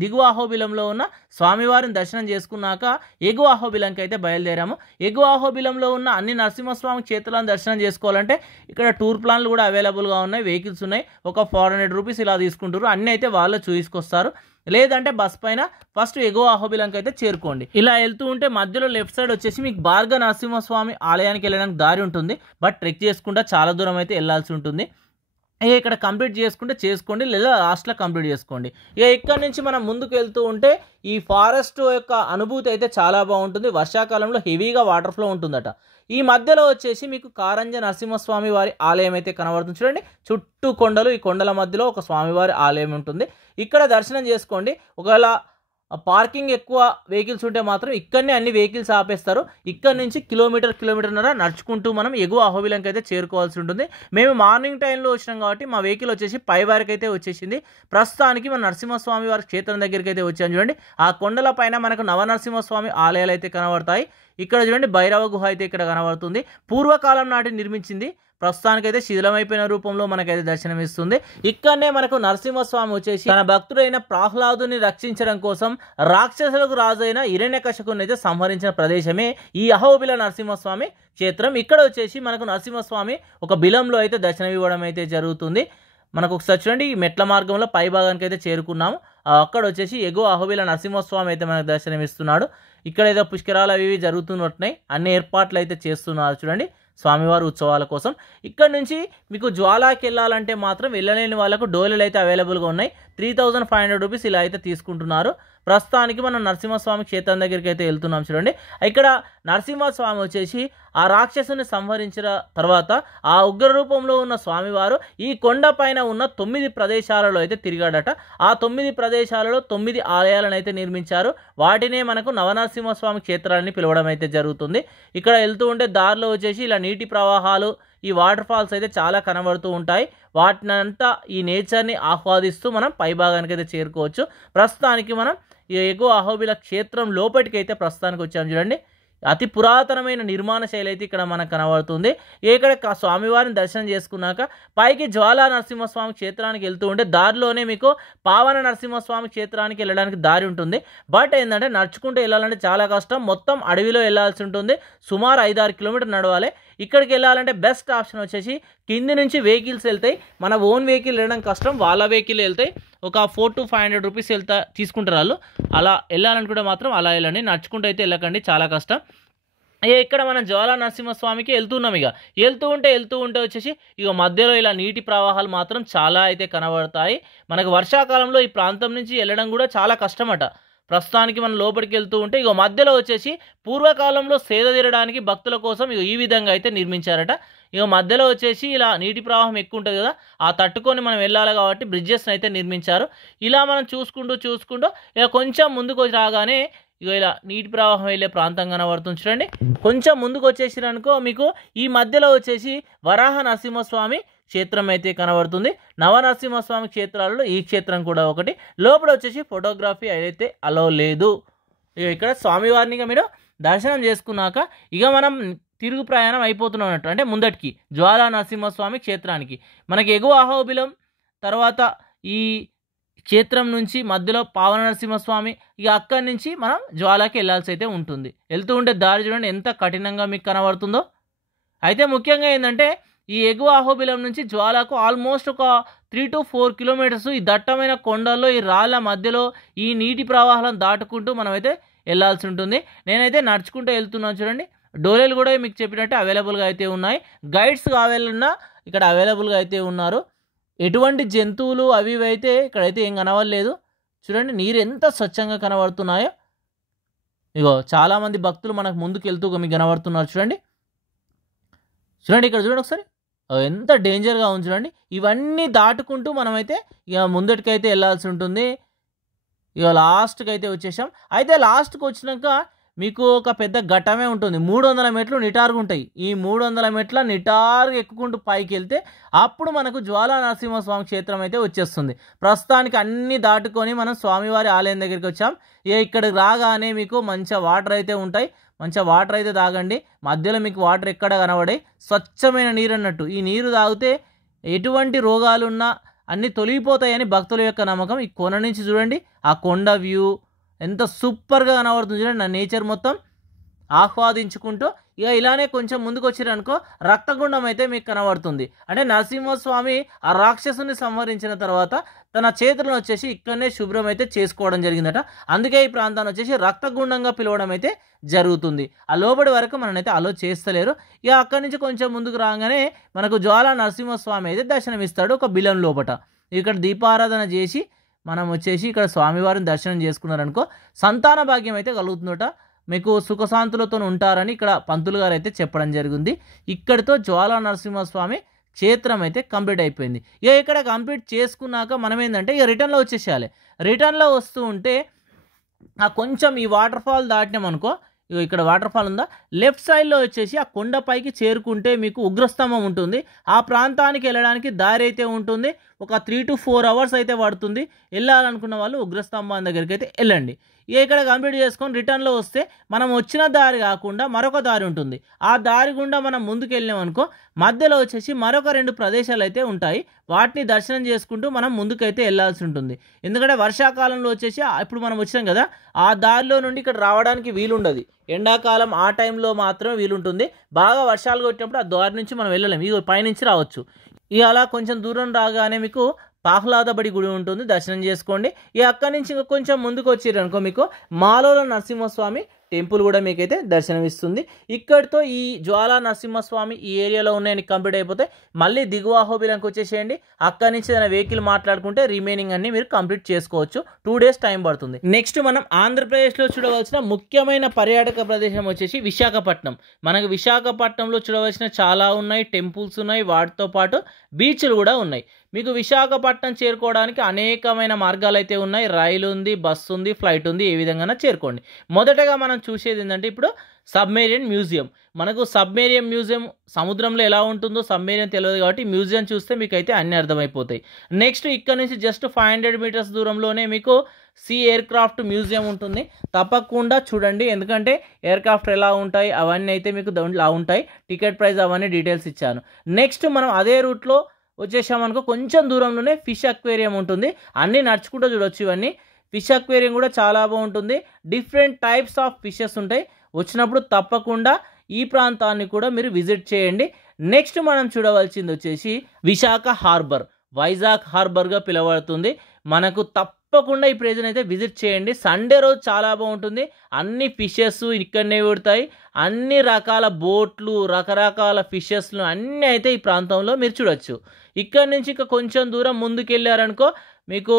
దిగువ అహోబిలంలో ఉన్న స్వామివారిని దర్శనం చేసుకున్నాక ఎగువ అహోబిలంకి అయితే బయలుదేరాము. ఎగువ అహోబిలంలో ఉన్న అన్ని నరసింహస్వామి క్షేత్రాలు క్షేత్రాలను దర్శనం చేసుకోవాలంటే ఇక్కడ టూర్ ప్లాన్లు కూడా అవైలబుల్గా ఉన్నాయి, వెహికల్స్ ఉన్నాయి. ఒక 400 రూపీస్ ఇలా తీసుకుంటారు. అన్నీ అయితే వాళ్ళే చూసుకొస్తారు. లేదంటే బస్ పైన ఫస్ట్ ఎగువ అహోబిలంకి అయితే చేరుకోండి. ఇలా వెళ్తూ ఉంటే మధ్యలో లెఫ్ట్ సైడ్ వచ్చేసి మీకు భార్గవ నరసింహస్వామి ఆలయానికి వెళ్ళడానికి దారి ఉంటుంది. బట్ ట్రెక్ చేసుకుంటా చాలా దూరం అయితే వెళ్ళాల్సి ఉంటుంది. ఇక ఇక్కడ కంప్లీట్ చేసుకుంటే చేసుకోండి, లేదా లాస్ట్లో కంప్లీట్ చేసుకోండి. ఇక ఇక్కడ నుంచి మనం ముందుకు వెళ్తూ ఉంటే ఈ ఫారెస్ట్ యొక్క అనుభూతి అయితే చాలా బాగుంటుంది. వర్షాకాలంలో హెవీగా వాటర్ ఫ్లో ఉంటుందట. ఈ మధ్యలో వచ్చేసి మీకు కారంజ నరసింహస్వామి వారి ఆలయం అయితే కనబడుతుంది. చూడండి, చుట్టూ కొండలు, ఈ కొండల మధ్యలో ఒక స్వామివారి ఆలయం ఉంటుంది. ఇక్కడ దర్శనం చేసుకోండి. ఒకవేళ పార్కింగ్ ఎక్కువ వెహికల్స్ ఉంటే మాత్రం ఇక్కడనే అన్ని వెహికల్స్ ఆపేస్తారు. ఇక్కడ నుంచి కిలోమీటర్న్నర నడుచుకుంటూ మనం ఎగువ అహోబిలంకి అయితే చేరుకోవాల్సి ఉంటుంది. మేము మార్నింగ్ టైంలో వచ్చినాం కాబట్టి మా వెహికల్ వచ్చేసి పై వారికి అయితే వచ్చేసింది. ప్రస్తుతానికి మన నరసింహస్వామి వారి క్షేత్రం దగ్గరికి అయితే వచ్చాము. చూడండి, ఆ కొండల పైన మనకు నవనరసింహస్వామి ఆలయాలు అయితే కనబడతాయి. ఇక్కడ చూడండి భైరవ గుహ అయితే ఇక్కడ కనబడుతుంది. పూర్వకాలం నాటి నిర్మించింది. ప్రస్తుతానికైతే శిథిలమైపోయిన రూపంలో మనకైతే దర్శనమిస్తుంది. ఇక్కడనే మనకు నరసింహస్వామి వచ్చేసి తన భక్తుడైన ప్రహ్లాదుని రక్షించడం కోసం రాక్షసులకు రాజైన హిరణ్యకశిపుని అయితే సంహరించిన ప్రదేశమే ఈ అహోబిల నరసింహస్వామి క్షేత్రం. ఇక్కడ వచ్చేసి మనకు నరసింహస్వామి ఒక బిలంలో అయితే దర్శనం ఇవ్వడం అయితే జరుగుతుంది. మనకు ఒకసారి చూడండి, ఈ మెట్ల మార్గంలో పై భాగానికి అయితే చేరుకున్నాము. అక్కడ వచ్చేసి ఎగువ అహోబిల నరసింహస్వామి అయితే మనకు దర్శనం ఇస్తున్నాడు. ఇక్కడ ఏదో పుష్కరాలు అవి జరుగుతున్నట్టున్నాయి. అన్ని ఏర్పాట్లు అయితే చేస్తున్నారు. చూడండి, స్వామివారి ఉత్సవాల కోసం. ఇక్కడ నుంచి మీకు జ్వాలాకి వెళ్ళాలంటే మాత్రం వెళ్ళలేని వాళ్ళకు డోలీలు అయితే అవైలబుల్గా ఉన్నాయి. 3500 రూపీస్ ఇలా అయితే తీసుకుంటున్నారు. ప్రస్తుతానికి మనం నరసింహస్వామి క్షేత్రం దగ్గరికి అయితే వెళ్తున్నాం. చూడండి, ఇక్కడ నరసింహస్వామి వచ్చేసి ఆ రాక్షసుని సంహరించిన తర్వాత ఆ ఉగ్ర రూపంలో ఉన్న స్వామివారు ఈ కొండ పైన ఉన్న 9 ప్రదేశాలలో అయితే తిరిగాడట. ఆ 9 ప్రదేశాలలో 9 ఆలయాలను అయితే నిర్మించారు. వాటినే మనకు నవనరసింహస్వామి క్షేత్రాన్ని పిలవడం అయితే జరుగుతుంది. ఇక్కడ వెళ్తూ ఉంటే దారిలో వచ్చేసి ఇలా నీటి ప్రవాహాలు, ఈ వాటర్ ఫాల్స్ అయితే చాలా కనబడుతూ ఉంటాయి. వాటినంతా ఈ నేచర్ని ఆహ్వాదిస్తూ మనం పై భాగానికి అయితే చేరుకోవచ్చు. ప్రస్తుతానికి మనం ఈ ఎగువ అహోబిల క్షేత్రం లోపలికి అయితే ప్రస్తుతానికి వచ్చాము. చూడండి, అతి పురాతనమైన నిర్మాణ శైలి అయితే ఇక్కడ మనకు కనబడుతుంది. ఇక్కడ స్వామివారిని దర్శనం చేసుకున్నాక పైకి జ్వాలా నరసింహస్వామి క్షేత్రానికి వెళ్తూ ఉంటే దారిలోనే మీకు పావన నరసింహస్వామి క్షేత్రానికి వెళ్ళడానికి దారి ఉంటుంది. బట్ ఏంటంటే నడుచుకుంటూ వెళ్ళాలంటే చాలా కష్టం. మొత్తం అడవిలో వెళ్ళాల్సి ఉంటుంది. సుమారు 5-6 కిలోమీటర్లు నడవాలి. ఇక్కడికి వెళ్ళాలంటే బెస్ట్ ఆప్షన్ వచ్చేసి కింది నుంచి వెహికల్స్ వెళ్తాయి. మన ఓన్ వెహికల్ వెళ్ళడం కష్టం, వాళ్ళ వెహికల్ వెళ్తాయి. ఒక 400-500 రూపీస్ తీసుకుంటారు వాళ్ళు. అలా వెళ్ళాలనుకుంటే మాత్రం అలా వెళ్ళండి, నడుచుకుంటూ అయితే వెళ్ళకండి, చాలా కష్టం. ఇక్కడ మనం జ్వాలా నరసింహస్వామికి వెళ్తున్నాం. ఇక వెళ్తూ ఉంటే వచ్చేసి ఇక మధ్యలో ఇలా నీటి ప్రవాహాలు మాత్రం చాలా అయితే కనబడతాయి. మనకు వర్షాకాలంలో ఈ ప్రాంతం నుంచి వెళ్ళడం కూడా చాలా కష్టమట. ప్రస్తుతానికి మనం లోపలికి వెళ్తూ ఉంటే ఇక మధ్యలో వచ్చేసి పూర్వకాలంలో సేద తీరడానికి భక్తుల కోసం ఇక ఈ విధంగా అయితే నిర్మించారట. ఇక మధ్యలో వచ్చేసి ఇలా నీటి ప్రవాహం ఎక్కువ ఉంటుంది కదా, ఆ తట్టుకొని మనం వెళ్ళాలి కాబట్టి బ్రిడ్జెస్ని అయితే నిర్మించారు. ఇలా మనం చూసుకుంటూ ఇక కొంచెం ముందుకు రాగానే ఇక ఇలా నీటి ప్రవాహం వెళ్ళే ప్రాంతం కనబడుతుంది. చూడండి, కొంచెం ముందుకు వచ్చేసిరనుకో మీకు ఈ మధ్యలో వచ్చేసి వరాహ నరసింహస్వామి క్షేత్రం అయితే కనబడుతుంది. నవనరసింహస్వామి క్షేత్రాలలో ఈ క్షేత్రం కూడా ఒకటి. లోపల వచ్చేసి ఫోటోగ్రఫీ అయితే అలో లేదు. ఇక్కడ స్వామివారిని మీరు దర్శనం చేసుకున్నాక ఇక మనం తిరుగు ప్రయాణం అయిపోతున్నాం అన్నట్టు. అంటే ముందటికి జ్వాలా నరసింహస్వామి క్షేత్రానికి మనకి ఎగువ అహోబిలం తర్వాత ఈ క్షేత్రం నుంచి మధ్యలో పావన నరసింహస్వామి, ఇక అక్కడి నుంచి మనం జ్వాలాకి వెళ్ళాల్సి అయితే ఉంటుంది. వెళ్తూ ఉంటే దారి చూడండి ఎంత కఠినంగా మీకు కనబడుతుందో. అయితే ముఖ్యంగా ఏంటంటే ఈ ఎగువ అహోబిలం నుంచి జ్వాలకు ఆల్మోస్ట్ ఒక 3 to 4 కిలోమీటర్స్ ఈ దట్టమైన కొండల్లో ఈ రాళ్ళ మధ్యలో ఈ నీటి ప్రవాహాలను దాటుకుంటూ మనమైతే వెళ్ళాల్సి ఉంటుంది. నేనైతే నడుచుకుంటూ వెళ్తున్నాను. చూడండి, డోలేలు కూడా మీకు చెప్పినట్టు అవైలబుల్గా అయితే ఉన్నాయి. గైడ్స్ కావాలన్నా ఇక్కడ అవైలబుల్గా అయితే ఉన్నారు. ఎటువంటి జంతువులు అవి అయితే ఇక్కడైతే ఏం కనవలేదు. చూడండి, నీరు ఎంత స్వచ్ఛంగా కనబడుతున్నాయో. ఇగో చాలామంది భక్తులు మనకు ముందుకు వెళ్తూ మీకు కనబడుతున్నారు. చూడండి ఇక్కడ చూడండి ఒకసారి ఎంత డేంజర్గా ఉంది. చూడండి, ఇవన్నీ దాటుకుంటూ మనమైతే ఇక ముందటికైతే వెళ్ళాల్సి ఉంటుంది. ఇక లాస్ట్కి అయితే వచ్చేసాం. అయితే లాస్ట్కి వచ్చినాక మీకు ఒక పెద్ద ఘట్టమే ఉంటుంది. 300 మెట్లు నిటారుగా ఉంటాయి. ఈ 300 మెట్ల నిటారుగా ఎక్కుకుంటూ పైకి వెళ్తే అప్పుడు మనకు జ్వాలా నరసింహస్వామి క్షేత్రం అయితే వచ్చేస్తుంది. ప్రస్తుతానికి అన్నీ దాటుకొని మనం స్వామివారి ఆలయం దగ్గరికి వచ్చాం. ఇక్కడికి రాగానే మీకు మంచిగా వాటర్ అయితే ఉంటాయి. మంచిగా వాటర్ అయితే తాగండి. మధ్యలో మీకు వాటర్ ఎక్కడ కనబడే స్వచ్ఛమైన నీరు అన్నట్టు. ఈ నీరు తాగితే ఎటువంటి రోగాలున్నా అన్నీ తొలగిపోతాయని భక్తుల యొక్క నమ్మకం. ఈ కొండ నుంచి చూడండి, ఆ కొండ వ్యూ ఎంత సూపర్గా కనబడుతుంది. చూడండి, నా నేచర్ మొత్తం ఆహ్వాదించుకుంటూ ఇక ఇలానే కొంచెం ముందుకు వచ్చిరనుకో రక్తగుండం అయితే మీకు కనబడుతుంది. అంటే నరసింహస్వామి ఆ రాక్షసుని సంహరించిన తర్వాత తన చేతులను వచ్చేసి ఇక్కడనే శుభ్రం అయితే చేసుకోవడం జరిగిందట. అందుకే ఈ ప్రాంతాన్ని వచ్చేసి రక్తగుండంగా పిలవడం అయితే జరుగుతుంది. ఆ లోబడి వరకు మననైతే అలో చేస్తలేరు. ఇక అక్కడి నుంచి కొంచెం ముందుకు రాగానే మనకు జ్వాలా నరసింహస్వామి అయితే దర్శనమిస్తాడు ఒక బిలం లోపట. ఇక్కడ దీపారాధన చేసి మనం వచ్చేసి ఇక్కడ స్వామివారిని దర్శనం చేసుకున్నారనుకో సంతాన భాగ్యం అయితే కలుగుతుందట, మీకు సుఖశాంతులతో ఉంటారని ఇక్కడ పంతులు గారు అయితే చెప్పడం జరిగింది. ఇక్కడితో జ్వాలా నరసింహస్వామి క్షేత్రం అయితే కంప్లీట్ అయిపోయింది. ఇక ఇక్కడ కంప్లీట్ చేసుకున్నాక మనం ఏంటంటే ఇక రిటర్న్లో వచ్చేసేయాలి. రిటర్న్లో వస్తూ ఉంటే కొంచెం ఈ వాటర్ ఫాల్ దాటినామనుకో, ఇక్కడ వాటర్ ఫాల్ ఉందా, లెఫ్ట్ సైడ్లో వచ్చేసి ఆ కొండపైకి చేరుకుంటే మీకు ఉగ్రస్తంభం ఉంటుంది. ఆ ప్రాంతానికి వెళ్ళడానికి దారి అయితే ఉంటుంది. ఒక 3 to 4 hours అయితే పడుతుంది. వెళ్ళాలనుకున్న వాళ్ళు ఉగ్రస్తంభం దగ్గరికి అయితే వెళ్ళండి. ఇక్కడ కంప్లీట్ చేసుకొని రిటర్న్లో వస్తే మనం వచ్చిన దారి కాకుండా మరొక దారి ఉంటుంది. ఆ దారి గుండా మనం ముందుకు వెళ్ళామనుకో మధ్యలో వచ్చేసి మరొక 2 ప్రదేశాలు అయితే ఉంటాయి. వాటిని దర్శనం చేసుకుంటూ మనం ముందుకైతే వెళ్ళాల్సి ఉంటుంది. ఎందుకంటే వర్షాకాలంలో వచ్చేసి ఇప్పుడు మనం వచ్చినాం కదా, ఆ దారిలో నుండి ఇక్కడ రావడానికి వీలుండదు. ఎండాకాలం ఆ టైంలో మాత్రమే వీలుంటుంది. బాగా వర్షాలు కొట్టినప్పుడు ఆ దారి నుంచి మనం వెళ్ళలేము, ఇక పైనుంచి రావచ్చు. ఇక అలా కొంచెం దూరం రాగానే మీకు పాహ్లాదబడి గుడి ఉంటుంది, దర్శనం చేసుకోండి. ఇక అక్కడి నుంచి ఇంకా కొంచెం ముందుకు వచ్చిరనుకో మీకు మాలోల నరసింహస్వామి టెంపుల్ కూడా మీకైతే దర్శనమిస్తుంది. ఇక్కడితో ఈ జ్వాలా నరసింహస్వామి ఈ ఏరియాలో ఉన్నాయని కంప్లీట్ అయిపోతే మళ్ళీ దిగువ అహోబిలంకి వచ్చేసేయండి. అక్కడి నుంచి ఏదైనా వెహికల్ మాట్లాడుకుంటే రిమైనింగ్ అన్ని మీరు కంప్లీట్ చేసుకోవచ్చు. 2 days టైం పడుతుంది. నెక్స్ట్ మనం ఆంధ్రప్రదేశ్లో చూడవలసిన ముఖ్యమైన పర్యాటక ప్రదేశం వచ్చేసి విశాఖపట్నం. మనకు విశాఖపట్నంలో చూడవలసిన చాలా ఉన్నాయి, టెంపుల్స్ ఉన్నాయి, వాటితో పాటు బీచ్లు కూడా ఉన్నాయి. మీకు విశాఖపట్నం చేరుకోవడానికి అనేకమైన మార్గాలు అయితే ఉన్నాయి. రైలు ఉంది, బస్సు ఉంది, ఫ్లైట్ ఉంది, ఏ విధంగా చేరుకోండి. మొదటగా మనం చూసేది ఏంటంటే ఇప్పుడు సబ్మెరీన్ మ్యూజియం. మనకు సబ్మెరీన్ మ్యూజియం సముద్రంలో ఎలా ఉంటుందో సబ్మెరీన్ తెలియదు కాబట్టి మ్యూజియం చూస్తే మీకు అయితే అన్నీ అర్థమైపోతాయి. నెక్స్ట్ ఇక్కడ నుంచి జస్ట్ 500 meters దూరంలోనే మీకు సీ ఎయిర్క్రాఫ్ట్ మ్యూజియం ఉంటుంది. తప్పకుండా చూడండి, ఎందుకంటే ఎయిర్క్రాఫ్ట్ ఎలా ఉంటాయి అవన్నీ అయితే మీకు దాంట్లో ఉంటాయి. టికెట్ ప్రైస్ అవన్నీ డీటెయిల్స్ ఇచ్చాను. నెక్స్ట్ మనం అదే రూట్లో వచ్చేసామనుకో కొంచెం దూరంలోనే ఫిష్ అక్వేరియం ఉంటుంది. అన్నీ నడుచుకుంటూ చూడొచ్చు. ఇవన్నీ ఫిష్ అక్వేరియం కూడా చాలా బాగుంటుంది. డిఫరెంట్ టైప్స్ ఆఫ్ ఫిషెస్ ఉంటాయి. వచ్చినప్పుడు తప్పకుండా ఈ ప్రాంతాన్ని కూడా మీరు విజిట్ చేయండి. నెక్స్ట్ మనం చూడవలసింది వచ్చేసి విశాఖ హార్బర్, వైజాగ్ హార్బర్గా పిలువబడుతుంది. మనకు తప్పకుండా ఈ ప్లేస్ని అయితే విజిట్ చేయండి. సండే రోజు చాలా బాగుంటుంది. అన్ని ఫిషెస్ ఇక్కడనే పెడతాయి. అన్ని రకాల బోట్లు, రకరకాల ఫిషెస్లు అన్నీ అయితే ఈ ప్రాంతంలో మీరు చూడొచ్చు. ఇక్కడ నుంచి ఇక కొంచెం దూరం ముందుకు వెళ్ళారనుకో మీకు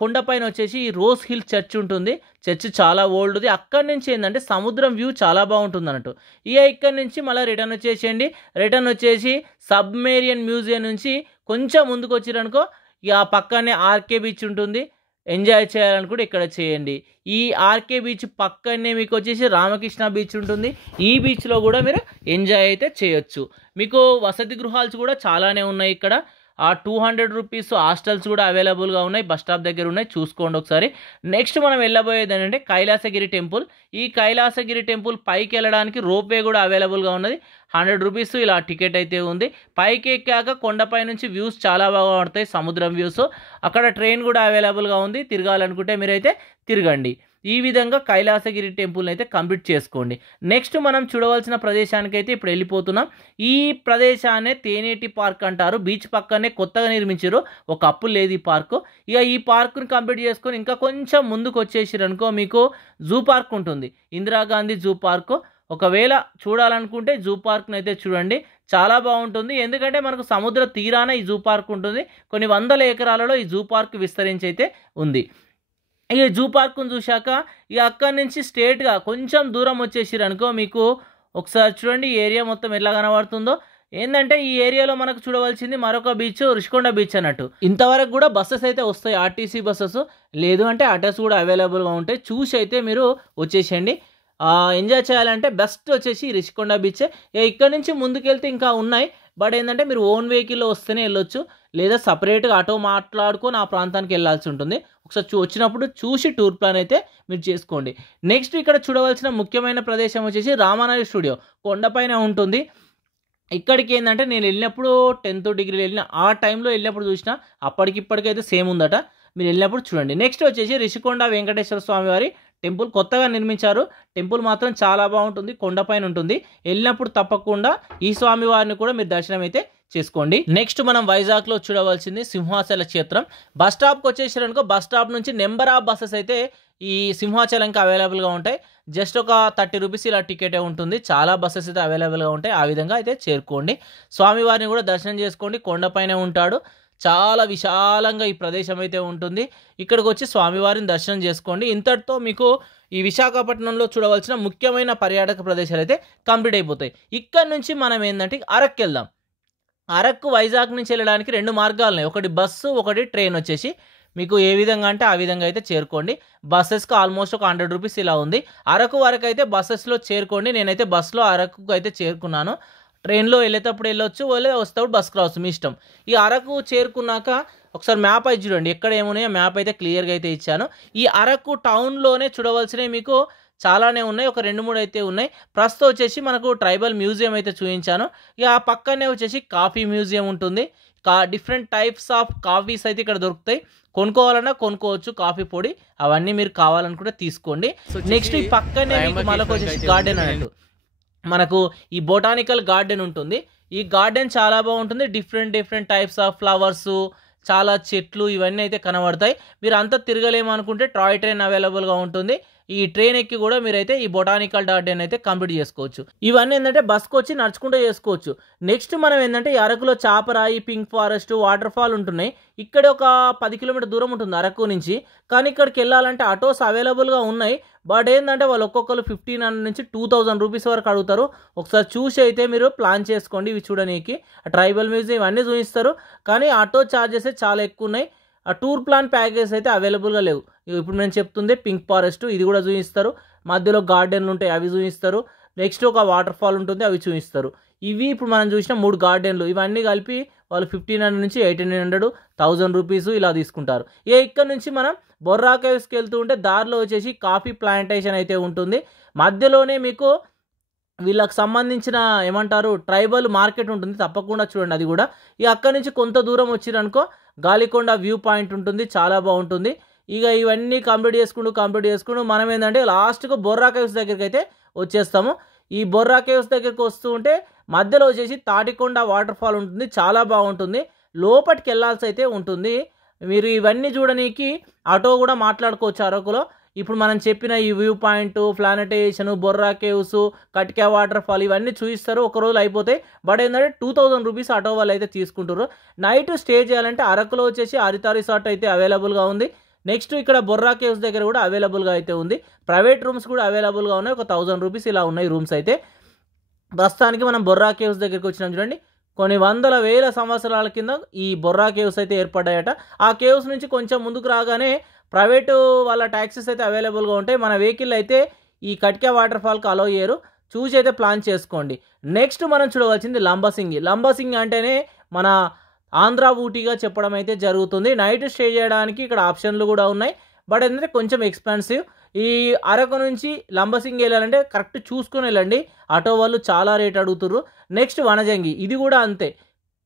కొండపైన వచ్చేసి రోజ్ హిల్ చర్చ్ ఉంటుంది. చర్చ్ చాలా ఓల్డ్ది. అక్కడి నుంచి ఏంటంటే సముద్రం వ్యూ చాలా బాగుంటుంది అన్నట్టు. ఇక ఇక్కడ నుంచి మళ్ళీ రిటర్న్ వచ్చేసేయండి. రిటర్న్ వచ్చేసి సబ్మెరీన్ మ్యూజియం నుంచి కొంచెం ముందుకు వచ్చిరనుకో ఇక పక్కనే ఆర్కే బీచ్ ఉంటుంది. ఎంజాయ్ చేయాలనుకుంటే ఇక్కడ చేయండి. ఈ ఆర్కే బీచ్ పక్కనే మీకు వచ్చేసి రామకృష్ణ బీచ్ ఉంటుంది. ఈ బీచ్లో కూడా మీరు ఎంజాయ్ అయితే చేయొచ్చు. మీకు వసతి గృహాలు కూడా చాలానే ఉన్నాయి ఇక్కడ. ఆ 200 rupees హాస్టల్స్ కూడా అవైలబుల్గా ఉన్నాయి. బస్ స్టాప్ దగ్గర ఉన్నాయి, చూసుకోండి ఒకసారి. నెక్స్ట్ మనం వెళ్ళబోయేది ఏంటంటే కైలాసగిరి టెంపుల్. ఈ కైలాసగిరి టెంపుల్ పైకి వెళ్ళడానికి రోప్వే కూడా అవైలబుల్గా ఉన్నది. 100 rupees ఇలా టికెట్ అయితే ఉంది. పైకి ఎక్కాక కొండపై నుంచి వ్యూస్ చాలా బాగా పడతాయి, సముద్రం వ్యూస్. అక్కడ ట్రైన్ కూడా అవైలబుల్గా ఉంది. తిరగాలనుకుంటే మీరైతే తిరగండి. ఈ విధంగా కైలాసగిరి టెంపుల్ని అయితే కంప్లీట్ చేసుకోండి. నెక్స్ట్ మనం చూడవలసిన ప్రదేశానికి అయితే ఇప్పుడు వెళ్ళిపోతున్నాం. ఈ ప్రదేశాన్ని తేనేటి పార్క్ అంటారు. బీచ్ పక్కనే కొత్తగా నిర్మించారు, ఒకప్పుడు లేదు ఈ పార్కు. ఇక ఈ పార్కుని కంప్లీట్ చేసుకొని ఇంకా కొంచెం ముందుకు వచ్చేసారనుకో మీకు జూ పార్క్ ఉంటుంది, ఇందిరాగాంధీ జూ పార్కు. ఒకవేళ చూడాలనుకుంటే జూ పార్క్ని అయితే చూడండి, చాలా బాగుంటుంది. ఎందుకంటే మనకు సముద్ర తీరాన ఈ జూ పార్క్ ఉంటుంది. కొన్ని 100 ఎకరాలలో ఈ జూ పార్క్ విస్తరించి అయితే ఉంది. ఇక జూ పార్క్ను చూశాక ఇక అక్కడి నుంచి స్ట్రేట్గా కొంచెం దూరం వచ్చేసిరనుకో మీకు ఒకసారి చూడండి ఈ ఏరియా మొత్తం ఎలా కనబడుతుందో. ఏంటంటే ఈ ఏరియాలో మనకు చూడవలసింది మరొక బీచ్, రిషికొండ బీచ్ అన్నట్టు. ఇంతవరకు కూడా బస్సెస్ అయితే వస్తాయి, ఆర్టీసీ బస్సెస్. లేదు అంటే ఆటోస్ కూడా అవైలబుల్గా ఉంటాయి. చూసి అయితే మీరు వచ్చేసేయండి. ఎంజాయ్ చేయాలంటే బెస్ట్ వచ్చేసి రిషికొండ బీచే. ఇక్కడ నుంచి ముందుకెళ్తే ఇంకా ఉన్నాయి. బట్ ఏంటంటే మీరు ఓన్ వెహికల్లో వస్తేనే వెళ్ళొచ్చు, లేదా సపరేట్గా ఆటో మాట్లాడుకొని ఆ ప్రాంతానికి వెళ్ళాల్సి ఉంటుంది. ఒకసారి వచ్చినప్పుడు చూసి టూర్ ప్లాన్ అయితే మీరు చేసుకోండి. నెక్స్ట్ ఇక్కడ చూడవలసిన ముఖ్యమైన ప్రదేశం వచ్చేసి రామానాయుడు స్టూడియో, కొండపైన ఉంటుంది. ఇక్కడికి ఏంటంటే నేను వెళ్ళినప్పుడు 10th degree వెళ్ళిన ఆ టైంలో వెళ్ళినప్పుడు చూసిన, అప్పటికిప్పటికైతే సేమ్ ఉందట. మీరు వెళ్ళినప్పుడు చూడండి. నెక్స్ట్ వచ్చేసి రిషికొండ వెంకటేశ్వర స్వామి వారి టెంపుల్ కొత్తగా నిర్మించారు. టెంపుల్ మాత్రం చాలా బాగుంటుంది, కొండపైన ఉంటుంది. వెళ్ళినప్పుడు తప్పకుండా ఈ స్వామి వారిని కూడా మీరు దర్శనం అయితే చేసుకోండి. నెక్స్ట్ మనం వైజాగ్లో చూడవలసింది సింహాచల క్షేత్రం. బస్ స్టాప్కి వచ్చేసారనుకో, బస్ స్టాప్ నుంచి నెంబర్ ఆఫ్ బస్సెస్ అయితే ఈ సింహాచలంకి అవైలబుల్గా ఉంటాయి. జస్ట్ ఒక 30 రూపీస్ ఇలా టికెటే ఉంటుంది. చాలా బస్సెస్ అయితే అవైలబుల్గా ఉంటాయి. ఆ విధంగా అయితే చేరుకోండి. స్వామివారిని కూడా దర్శనం చేసుకోండి. కొండపైనే ఉంటాడు. చాలా విశాలంగా ఈ ప్రదేశం అయితే ఉంటుంది. ఇక్కడికి వచ్చి స్వామివారిని దర్శనం చేసుకోండి. ఇంతటితో మీకు ఈ విశాఖపట్నంలో చూడవలసిన ముఖ్యమైన పర్యాటక ప్రదేశాలు అయితే కంప్లీట్ అయిపోతాయి. ఇక్కడ నుంచి మనం ఏంటంటే అరకు వెళ్దాం. అరకు వైజాగ్ నుంచి వెళ్ళడానికి 2 మార్గాలు ఉన్నాయి. ఒకటి బస్సు, ఒకటి ట్రైన్. వచ్చేసి మీకు ఏ విధంగా అంటే ఆ విధంగా అయితే చేరుకోండి. బస్సెస్కి ఆల్మోస్ట్ ఒక 100 రూపీస్ ఇలా ఉంది. అరకు వరకు అయితే బస్సెస్లో చేరుకోండి. నేనైతే బస్సులో అరకుకు అయితే చేరుకున్నాను. ట్రైన్లో వెళ్ళేటప్పుడు వెళ్ళొచ్చు, వస్తేప్పుడు బస్కి రావచ్చు, మీ ఇష్టం. ఈ అరకు చేరుకున్నాక ఒకసారి మ్యాప్ అయితే చూడండి, ఎక్కడ ఏమున్నాయో మ్యాప్ అయితే క్లియర్గా అయితే ఇచ్చాను. ఈ అరకు టౌన్లోనే చూడవలసినవి మీకు చాలానే ఉన్నాయి. ఒక 2-3 అయితే ఉన్నాయి. ప్రస్తుతం వచ్చేసి మనకు ట్రైబల్ మ్యూజియం అయితే చూపించాను. ఇక ఆ పక్కనే వచ్చేసి కాఫీ మ్యూజియం ఉంటుంది. డిఫరెంట్ టైప్స్ ఆఫ్ కాఫీస్ అయితే ఇక్కడ దొరుకుతాయి. కొనుక్కోవాలన్నా కొనుక్కోవచ్చు, కాఫీ పొడి అవన్నీ మీరు కావాలనుకుంటే తీసుకోండి. నెక్స్ట్ ఈ పక్కనే మీకు మళ్ళీ వచ్చేసి గార్డెన్ అన్నట్టు మనకు ఈ బొటానికల్ గార్డెన్ ఉంటుంది. ఈ గార్డెన్ చాలా బాగుంటుంది. డిఫరెంట్ టైప్స్ ఆఫ్ ఫ్లవర్స్, చాలా చెట్లు ఇవన్నీ అయితే కనబడతాయి. మీరు అంతా తిరగలేమనుకుంటే టాయ్ ట్రైన్ అవైలబుల్గా ఉంటుంది. ఈ ట్రైన్ ఎక్కి కూడా మీరైతే ఈ బొటానికల్ గార్డెన్ అయితే కంప్లీట్ చేసుకోవచ్చు. ఇవన్నీ ఏంటంటే బస్కి వచ్చి నడుచుకుంటూ చేసుకోవచ్చు. నెక్స్ట్ మనం ఏంటంటే ఈ అరకులో Chaparai, pink forest, waterfall ఉంటున్నాయి. ఇక్కడ ఒక 10 కిలోమీటర్ దూరం ఉంటుంది అరకు నుంచి. కానీ ఇక్కడికి వెళ్ళాలంటే ఆటోస్ అవైలబుల్గా ఉన్నాయి. బట్ ఏంటంటే వాళ్ళు ఒక్కొక్కరు 1500 నుంచి 2000 రూపీస్ వరకు అడుగుతారు. ఒకసారి చూసి అయితే మీరు ప్లాన్ చేసుకోండి. ఇవి చూడడానికి ట్రైబల్ మ్యూజియం ఇవన్నీ చూపిస్తారు. కానీ ఆటో ఛార్జెస్ చాలా ఎక్కువ ఉన్నాయి. ఆ టూర్ ప్లాన్ ప్యాకేజెస్ అయితే అవైలబుల్గా లేవు. ఇప్పుడు నేను చెప్తుంది పింక్ ఫారెస్ట్, ఇది కూడా చూపిస్తారు. మధ్యలో గార్డెన్లు ఉంటాయి, అవి చూపిస్తారు. నెక్స్ట్ ఒక వాటర్ ఫాల్ ఉంటుంది, అవి చూపిస్తారు. ఇవి ఇప్పుడు మనం చూసిన 3 గార్డెన్లు, ఇవన్నీ కలిపి వాళ్ళు 1500 నుంచి 1800, 1000 రూపీస్ ఇలా తీసుకుంటారు. ఇక్కడ నుంచి మనం బొర్రా కేవ్స్కి వెళ్తూ ఉంటే దారిలో వచ్చేసి కాఫీ ప్లాంటేషన్ అయితే ఉంటుంది. మధ్యలోనే మీకు వీళ్ళకి సంబంధించిన ఏమంటారు ట్రైబల్ మార్కెట్ ఉంటుంది. తప్పకుండా చూడండి అది కూడా. అక్కడి నుంచి కొంత దూరం వచ్చిరనుకో గాలికొండ వ్యూ పాయింట్ ఉంటుంది, చాలా బాగుంటుంది. ఇక ఇవన్నీ కంప్లీట్ చేసుకుంటూ మనం ఏంటంటే లాస్ట్కు బొర్రా కేవ్స్ దగ్గరికి అయితే వచ్చేస్తాము. ఈ బొర్రా కేవ్స్ దగ్గరికి వస్తూ ఉంటే మధ్యలో వచ్చేసి తాటికొండ వాటర్ ఫాల్ ఉంటుంది, చాలా బాగుంటుంది. లోపలికి వెళ్ళాల్సి అయితే ఉంటుంది. మీరు ఇవన్నీ చూడడానికి ఆటో కూడా మాట్లాడుకోవచ్చు అరకులో. ఇప్పుడు మనం చెప్పిన ఈ view point, plantation, Borra caves, Katiki waterfall ఇవన్నీ చూపిస్తారు. ఒక రోజులు అయిపోతాయి. బట్ ఏంటంటే 2000 రూపీస్ ఆటో వాళ్ళు అయితే తీసుకుంటారు. నైట్ స్టే చేయాలంటే అరకులో వచ్చేసి హరిత రిసార్ట్ అయితే అవైలబుల్గా ఉంది. నెక్స్ట్ ఇక్కడ బొర్రా కేవ్స్ దగ్గర కూడా అవైలబుల్గా అయితే ఉంది. ప్రైవేట్ రూమ్స్ కూడా అవైలబుల్గా ఉన్నాయి. ఒక 1000 రూపీస్ ఇలా ఉన్నాయి రూమ్స్ అయితే. ప్రస్తుతానికి మనం బొర్రా కేవ్స్ దగ్గరికి వచ్చినాం చూడండి. కొన్ని వందల వేల సంవత్సరాల కింద ఈ బొర్రా కేవ్స్ అయితే ఏర్పడ్డాయట. ఆ కేవ్స్ నుంచి కొంచెం ముందుకు రాగానే ప్రైవేటు వాళ్ళ ట్యాక్సీస్ అయితే అవైలబుల్గా ఉంటాయి. మన వెహికల్ అయితే ఈ కట్కా వాటర్ ఫాల్కి అలో చేయరు. చూసి అయితే ప్లాన్ చేసుకోండి. నెక్స్ట్ మనం చూడవలసింది లంబసింగి. లంబసింగి అంటేనే మన ఆంధ్ర ఊటీగా చెప్పడం అయితే జరుగుతుంది. నైట్ స్టే చేయడానికి ఇక్కడ ఆప్షన్లు కూడా ఉన్నాయి. బట్ ఏంటంటే కొంచెం ఎక్స్పెన్సివ్. ఈ అరకు నుంచి లంబసింగి వెళ్ళాలంటే కరెక్ట్ చూసుకొని వెళ్ళండి. ఆటో వాళ్ళు చాలా రేట్ అడుగుతుర్రు. నెక్స్ట్ వనజంగి, ఇది కూడా అంతే.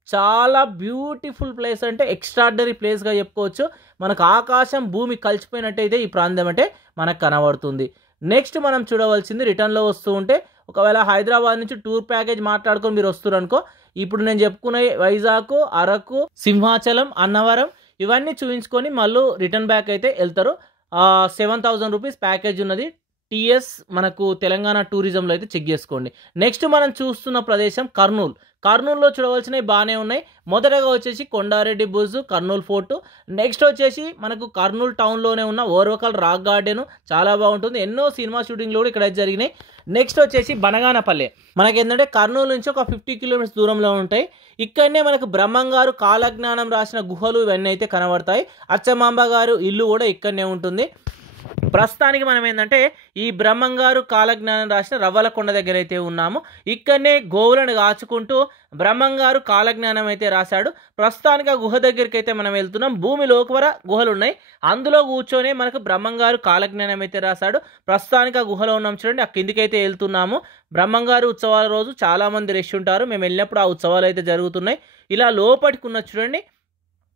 చాలా బ్యూటిఫుల్ ప్లేస్, అంటే ఎక్స్ట్రాడినరీ ప్లేస్గా చెప్పుకోవచ్చు. మనకు ఆకాశం భూమి కలిసిపోయినట్టయితే ఈ ప్రాంతం అంటే మనకు కనబడుతుంది. నెక్స్ట్ మనం చూడవలసింది రిటర్న్లో వస్తూ ఉంటే, ఒకవేళ హైదరాబాద్ నుంచి టూర్ ప్యాకేజ్ మాట్లాడుకొని మీరు వస్తున్నారు అనుకో, ఇప్పుడు నేను చెప్పుకునే వైజాగ్, అరకు, సింహాచలం, అన్నవరం ఇవన్నీ చూపించుకొని మళ్ళీ రిటర్న్ బ్యాక్ అయితే వెళ్తారు. 7000 రూపీస్ ప్యాకేజ్ ఉన్నది. టీఎస్ మనకు తెలంగాణ టూరిజంలో అయితే చెక్ చేసుకోండి. నెక్స్ట్ మనం చూస్తున్న ప్రదేశం కర్నూలు. కర్నూలులో చూడవలసినవి బాగానే ఉన్నాయి. మొదటగా వచ్చేసి కొండారెడ్డి బుర్జ్, కర్నూలు ఫోర్టు. నెక్స్ట్ వచ్చేసి మనకు కర్నూలు టౌన్లోనే ఉన్న ఓర్వకల్ రాక్ గార్డెన్, చాలా బాగుంటుంది. ఎన్నో సినిమా షూటింగ్లు కూడా ఇక్కడ జరిగినాయి. నెక్స్ట్ వచ్చేసి బనగానపల్లె. మనకి ఏంటంటే కర్నూలు నుంచి ఒక 50 కిలోమీటర్స్ దూరంలో ఉంటాయి. ఇక్కడనే మనకు బ్రహ్మంగారు కాలజ్ఞానం రాసిన గుహలు ఇవన్నీ అయితే కనబడతాయి. అచ్చమాంబ గారు ఇల్లు కూడా ఇక్కడనే ఉంటుంది. ప్రస్తుతానికి మనం ఏంటంటే ఈ బ్రహ్మంగారు కాలజ్ఞానం రాసిన రవ్వలకొండ దగ్గర అయితే ఉన్నాము. ఇక్కడనే గోవులను కాచుకుంటూ బ్రహ్మంగారు కాలజ్ఞానం అయితే రాశాడు. ప్రస్తుతానికి ఆ గుహ దగ్గరికి అయితే మనం వెళ్తున్నాం. భూమి లోపల గుహలు ఉన్నాయి, అందులో కూర్చొని మనకు బ్రహ్మంగారు కాలజ్ఞానం అయితే రాశాడు. ప్రస్తుతానికి ఆ గుహలో ఉన్నాం చూడండి. ఆ కిందికైతే వెళ్తున్నాము. బ్రహ్మంగారు ఉత్సవాల రోజు చాలామంది రష్ ఉంటారు. మేము వెళ్ళినప్పుడు ఆ ఉత్సవాలు అయితే జరుగుతున్నాయి. ఇలా లోపలికి ఉన్న చూడండి,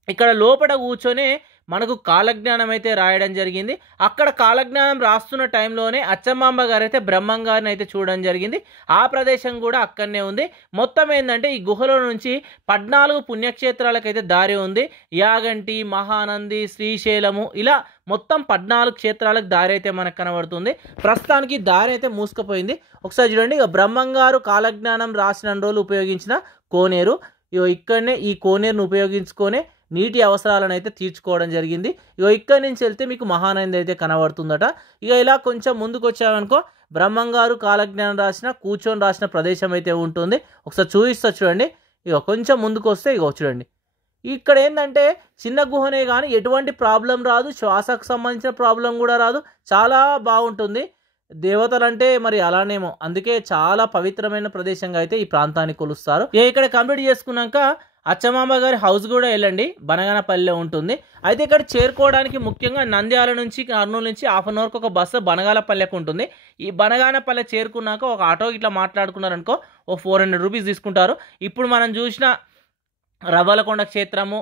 ఇక్కడ లోపల కూర్చొని మనకు కాలజ్ఞానం అయితే రాయడం జరిగింది. అక్కడ కాలజ్ఞానం రాస్తున్న టైంలోనే అచ్చమాంబ గారు అయితే బ్రహ్మం గారిని అయితే చూడడం జరిగింది. ఆ ప్రదేశం కూడా అక్కడనే ఉంది. మొత్తం ఏంటంటే ఈ గుహలో నుంచి 14 పుణ్యక్షేత్రాలకైతే దారి ఉంది. యాగంటి, మహానంది, శ్రీశైలము ఇలా మొత్తం 14 క్షేత్రాలకు దారి అయితే మనకు కనబడుతుంది. ప్రస్తుతానికి దారి అయితే మూసుకుపోయింది. ఒకసారి చూడండి, ఇక బ్రహ్మం గారు కాలజ్ఞానం రాసిన రోజులు ఉపయోగించిన కోనేరు. ఇక్కడనే ఈ కోనేరును ఉపయోగించుకొని నీటి అవసరాలను అయితే తీర్చుకోవడం జరిగింది. ఇక్కడి నుంచి వెళ్తే మీకు మహానంది అయితే కనబడుతుందట. ఇక ఇలా కొంచెం ముందుకు వచ్చామనుకో బ్రహ్మం గారు కాలజ్ఞానం కూర్చొని రాసిన ప్రదేశం అయితే ఉంటుంది. ఒకసారి చూపిస్తా చూడండి. కొంచెం ముందుకు వస్తే చూడండి, ఇక్కడ ఏంటంటే చిన్న గుహనే కానీ ఎటువంటి ప్రాబ్లం రాదు, శ్వాసకు సంబంధించిన ప్రాబ్లం కూడా రాదు, చాలా బాగుంటుంది. దేవతలు అంటే మరి అలానేమో, అందుకే చాలా పవిత్రమైన ప్రదేశంగా అయితే ఈ ప్రాంతాన్ని కొలుస్తారు. ఇక్కడ కంప్లీట్ చేసుకున్నాక అచ్చమాంబ గారి హౌస్ కూడా వెళ్ళండి, బనగానపల్లిలో ఉంటుంది. అయితే ఇక్కడ చేరుకోవడానికి ముఖ్యంగా నంద్యాల నుంచి కర్నూలు నుంచి హాఫ్ అన్ అవర్కి ఒక బస్సు బనగానపల్లెకు ఉంటుంది. ఈ బనగానపల్లె చేరుకున్నాక ఒక ఆటో ఇట్లా మాట్లాడుకున్నారనుకో ఓ 400 రూపీస్ తీసుకుంటారు. ఇప్పుడు మనం చూసిన రవ్వలకొండ క్షేత్రము,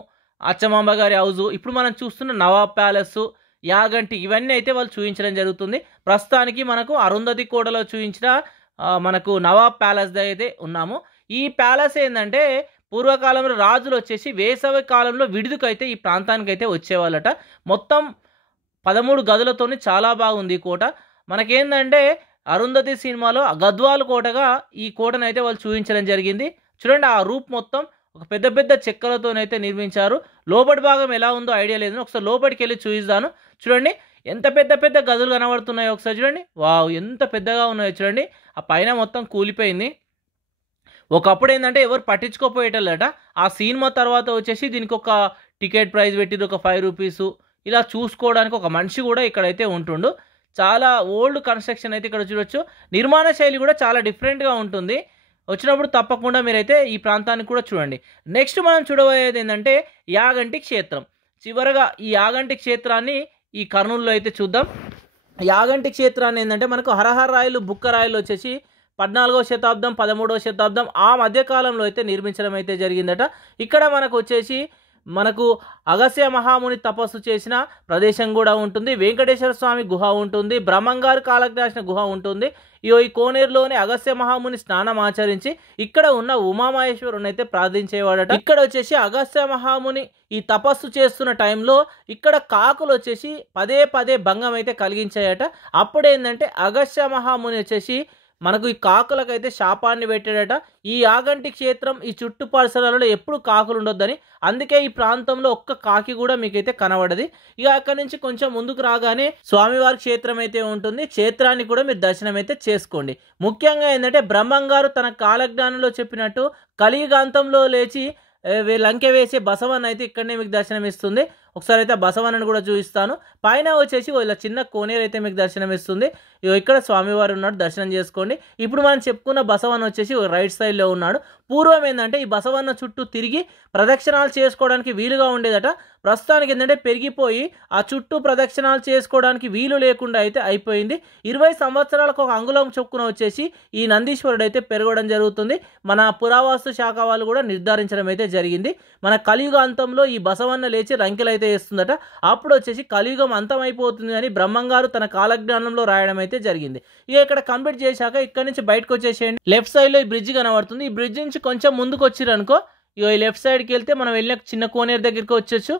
అచ్చమాంబ గారి హౌజు, ఇప్పుడు మనం చూస్తున్న నవాబ్ ప్యాలెస్, యాగంటి ఇవన్నీ అయితే వాళ్ళు చూపించడం జరుగుతుంది. ప్రస్తుతానికి మనకు అరుంధతి కోటలో చూపించిన మనకు నవాబ్ ప్యాలెస్ అయితే ఉన్నాము. ఈ ప్యాలెస్ ఏంటంటే పూర్వకాలంలో రాజులు వచ్చేసి వేసవి కాలంలో విడుదకైతే ఈ ప్రాంతానికి అయితే వచ్చేవాళ్ళట. మొత్తం 13 గదులతోని చాలా బాగుంది ఈ కోట. మనకేంటంటే అరుంధతి సినిమాలో గద్వాల్ కోటగా ఈ కోటను అయితే వాళ్ళు చూపించడం జరిగింది. చూడండి, ఆ రూప్ మొత్తం ఒక పెద్ద పెద్ద చెక్కలతోనైతే నిర్మించారు. లోపటి భాగం ఎలా ఉందో ఐడియా లేదు, ఒకసారి లోపలికి వెళ్ళి చూపిస్తాను. చూడండి ఎంత పెద్ద పెద్ద గదులు కనబడుతున్నాయో ఒకసారి చూడండి. వావ్, ఎంత పెద్దగా ఉన్నాయో చూడండి. ఆ పైన మొత్తం కూలిపోయింది. ఒకప్పుడు ఏంటంటే ఎవరు పట్టించుకోపోయేటల్లట. ఆ సినిమా తర్వాత వచ్చేసి దీనికి ఒక టికెట్ ప్రైస్ పెట్టిరు, ఒక 5 రూపీసు. ఇలా చూసుకోవడానికి ఒక మనిషి కూడా ఇక్కడైతే ఉంటుండు. చాలా ఓల్డ్ కన్స్ట్రక్షన్ అయితే ఇక్కడ చూడొచ్చు. నిర్మాణ శైలి కూడా చాలా డిఫరెంట్గా ఉంటుంది. వచ్చినప్పుడు తప్పకుండా మీరైతే ఈ ప్రాంతాన్ని కూడా చూడండి. నెక్స్ట్ మనం చూడబోయేది ఏంటంటే యాగంటి క్షేత్రం. చివరగా ఈ యాగంటి క్షేత్రాన్ని ఈ కర్నూలులో అయితే చూద్దాం. యాగంటి క్షేత్రాన్ని ఏంటంటే మనకు హరహర రాయలు, బుక్క రాయలు వచ్చేసి 14వ శతాబ్దం 13వ శతాబ్దం ఆ మధ్యకాలంలో అయితే నిర్మించడం అయితే జరిగిందట. ఇక్కడ మనకు వచ్చేసి మనకు అగస్త్య మహాముని తపస్సు చేసిన ప్రదేశం కూడా ఉంటుంది. వెంకటేశ్వర స్వామి గుహ ఉంటుంది. బ్రహ్మంగారు కాలజ్ఞాసిన గుహ ఉంటుంది. ఈ కోనేరులోనే అగస్త్య మహాముని స్నానం ఆచరించి ఇక్కడ ఉన్న ఉమామహేశ్వరుని అయితే ప్రార్థించేవాడట. ఇక్కడ వచ్చేసి అగస్త్య మహాముని ఈ తపస్సు చేస్తున్న టైంలో ఇక్కడ కాకులు వచ్చేసి పదే పదే భంగం అయితే కలిగించాయట. అప్పుడేంటంటే అగస్త్య మహాముని వచ్చేసి మనకు ఈ కాకులకైతే శాపాన్ని పెట్టాడట. ఈ యాగంటి క్షేత్రం ఈ చుట్టు పరిసరాలలో ఎప్పుడు కాకులు ఉండొద్దని, అందుకే ఈ ప్రాంతంలో ఒక్క కాకి కూడా మీకైతే కనబడది. ఇక అక్కడి నుంచి కొంచెం ముందుకు రాగానే స్వామివారి క్షేత్రం అయితే ఉంటుంది. క్షేత్రాన్ని కూడా మీరు దర్శనం అయితే చేసుకోండి. ముఖ్యంగా ఏంటంటే బ్రహ్మంగారు తన కాలజ్ఞానంలో చెప్పినట్టు కలియుగాంతంలో లేచి లంకె వేసే బసవన్ అయితే ఇక్కడనే మీకు దర్శనం ఇస్తుంది. ఒకసారి అయితే బసవన్నను కూడా చూపిస్తాను. పైన వచ్చేసి ఇలా చిన్న కోనేరు అయితే మీకు దర్శనం ఇస్తుంది. ఇక్కడ స్వామివారు ఉన్నాడు, దర్శనం చేసుకోండి. ఇప్పుడు మనం చెప్పుకున్న బసవన్న వచ్చేసి రైట్ సైడ్లో ఉన్నాడు. పూర్వం ఏంటంటే ఈ బసవన్న చుట్టూ తిరిగి ప్రదక్షిణాలు చేసుకోవడానికి వీలుగా ఉండేదట. ప్రస్తుతానికి ఏంటంటే పెరిగిపోయి ఆ చుట్టూ ప్రదక్షిణాలు చేసుకోవడానికి వీలు లేకుండా అయితే అయిపోయింది. 20 సంవత్సరాలకు ఒక అంగుళం చొప్పున వచ్చేసి ఈ నందీశ్వరుడు అయితే పెరగడం జరుగుతుంది. మన పురావస్తు శాఖ వాళ్ళు కూడా నిర్ధారించడం అయితే జరిగింది. మన కలియుగ అంతంలో ఈ బసవన్న లేచి రంకెలు అయితే వేస్తుందట. అప్పుడు వచ్చేసి కలియుగం అంతం అయిపోతుంది అని బ్రహ్మంగారు తన కాలజ్ఞానంలో రాయడం అయితే జరిగింది. ఇక ఇక్కడ కంప్లీట్ చేశాక ఇక్కడ నుంచి బయటకు వచ్చేసేయండి. లెఫ్ట్ సైడ్ లో ఈ బ్రిడ్జ్ కనబడుతుంది. ఈ బ్రిడ్జ్ నుంచి కొంచెం ముందుకు వచ్చిరనుకో ఈ లెఫ్ట్ సైడ్కి వెళ్తే మనం వెళ్ళిన చిన్న కోనేరు దగ్గరికి వచ్చేచ్చు.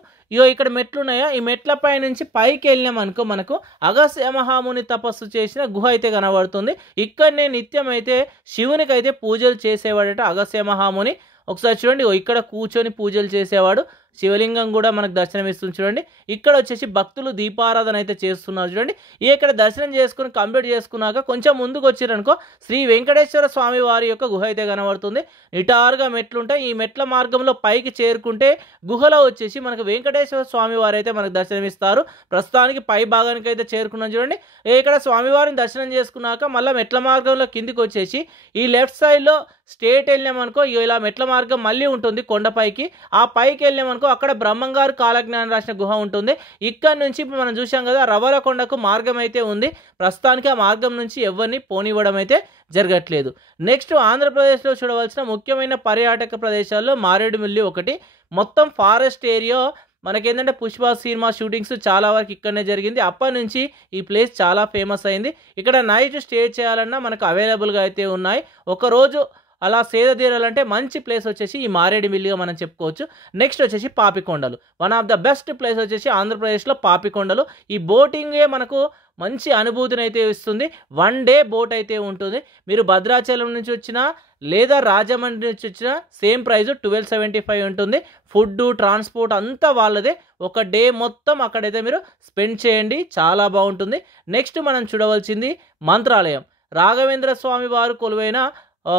ఇక్కడ మెట్లు ఉన్నాయా, ఈ మెట్ల పై నుంచి పైకి వెళ్ళినాం అనుకో మనకు అగస్త్య మహాముని తపస్సు చేసిన గుహ అయితే కనబడుతుంది. ఇక్కడనే నిత్యం అయితే శివునికి అయితే పూజలు చేసేవాడట అగస్త్య మహాముని. ఒకసారి చూడండి, ఇక్కడ కూర్చొని పూజలు చేసేవాడు. శివలింగం కూడా మనకు దర్శనం ఇస్తుంది చూడండి. ఇక్కడ వచ్చేసి భక్తులు దీపారాధన అయితే చేస్తున్నారు చూడండి. ఇక్కడ దర్శనం చేసుకుని కంప్లీట్ చేసుకున్నాక కొంచెం ముందుకు వచ్చిరనుకో శ్రీ వెంకటేశ్వర స్వామి వారి యొక్క గుహ అయితే కనబడుతుంది. నిటారుగా మెట్లుంటాయి. ఈ మెట్ల మార్గంలో పైకి చేరుకుంటే గుహలో వచ్చేసి మనకు వెంకటేశ్వర స్వామి వారు అయితే మనకు దర్శనం ఇస్తారు. ప్రస్తుతానికి పై భాగానికి అయితే చేరుకున్నాం చూడండి. ఇక్కడ స్వామివారిని దర్శనం చేసుకున్నాక మళ్ళీ మెట్ల మార్గంలో కిందికి వచ్చేసి ఈ లెఫ్ట్ సైడ్లో స్ట్రేట్ వెళ్ళామనుకో ఇలా మెట్ల మార్గం మళ్ళీ ఉంటుంది కొండపైకి. ఆ పైకి వెళ్ళామనుకో అక్కడ బ్రహ్మంగారు కాలజ్ఞానం రాసిన గుహ ఉంటుంది. ఇక్కడ నుంచి మనం చూసాం కదా రవ్వలకొండకు మార్గం అయితే ఉంది. ప్రస్తుతానికి ఆ మార్గం నుంచి ఎవరిని పోనివ్వడం అయితే జరగట్లేదు. నెక్స్ట్ ఆంధ్రప్రదేశ్లో చూడవలసిన ముఖ్యమైన పర్యాటక ప్రదేశాల్లో మారేడుమిల్లి ఒకటి. మొత్తం ఫారెస్ట్ ఏరియా మనకేంటంటే పుష్ప సినిమా షూటింగ్స్ చాలా వరకు ఇక్కడనే జరిగింది. అప్పటి నుంచి ఈ ప్లేస్ చాలా ఫేమస్ అయింది. ఇక్కడ నైట్ స్టే చేయాలన్నా మనకు అవైలబుల్గా అయితే ఉన్నాయి. ఒకరోజు అలా సేద తీరాలంటే మంచి ప్లేస్ వచ్చేసి ఈ మారేడుమిల్లిగా మనం చెప్పుకోవచ్చు. నెక్స్ట్ వచ్చేసి Papikondalu. One of the best place వచ్చేసి ఆంధ్రప్రదేశ్లో పాపికొండలు. ఈ బోటింగే మనకు మంచి అనుభూతిని అయితే ఇస్తుంది. 1 డే బోట్ అయితే ఉంటుంది. మీరు భద్రాచలం నుంచి వచ్చినా లేదా రాజమండ్రి నుంచి వచ్చినా సేమ్ ప్రైస్ 1275 ఉంటుంది. ఫుడ్ ట్రాన్స్పోర్ట్ అంతా వాళ్ళదే. ఒక డే మొత్తం అక్కడైతే మీరు స్పెండ్ చేయండి, చాలా బాగుంటుంది. నెక్స్ట్ మనం చూడవలసింది మంత్రాలయం. రాఘవేంద్ర స్వామి వారు కొలువైన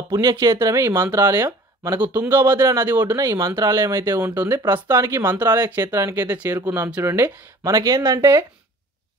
పుణ్యక్షేత్రమే ఈ మంత్రాలయం. మనకు తుంగభద్ర నది ఒడ్డున ఈ మంత్రాలయం అయితే ఉంటుంది. ప్రస్తుతానికి మంత్రాలయ క్షేత్రానికి అయితే చేరుకున్నాం. చూడండి, మనకేందంటే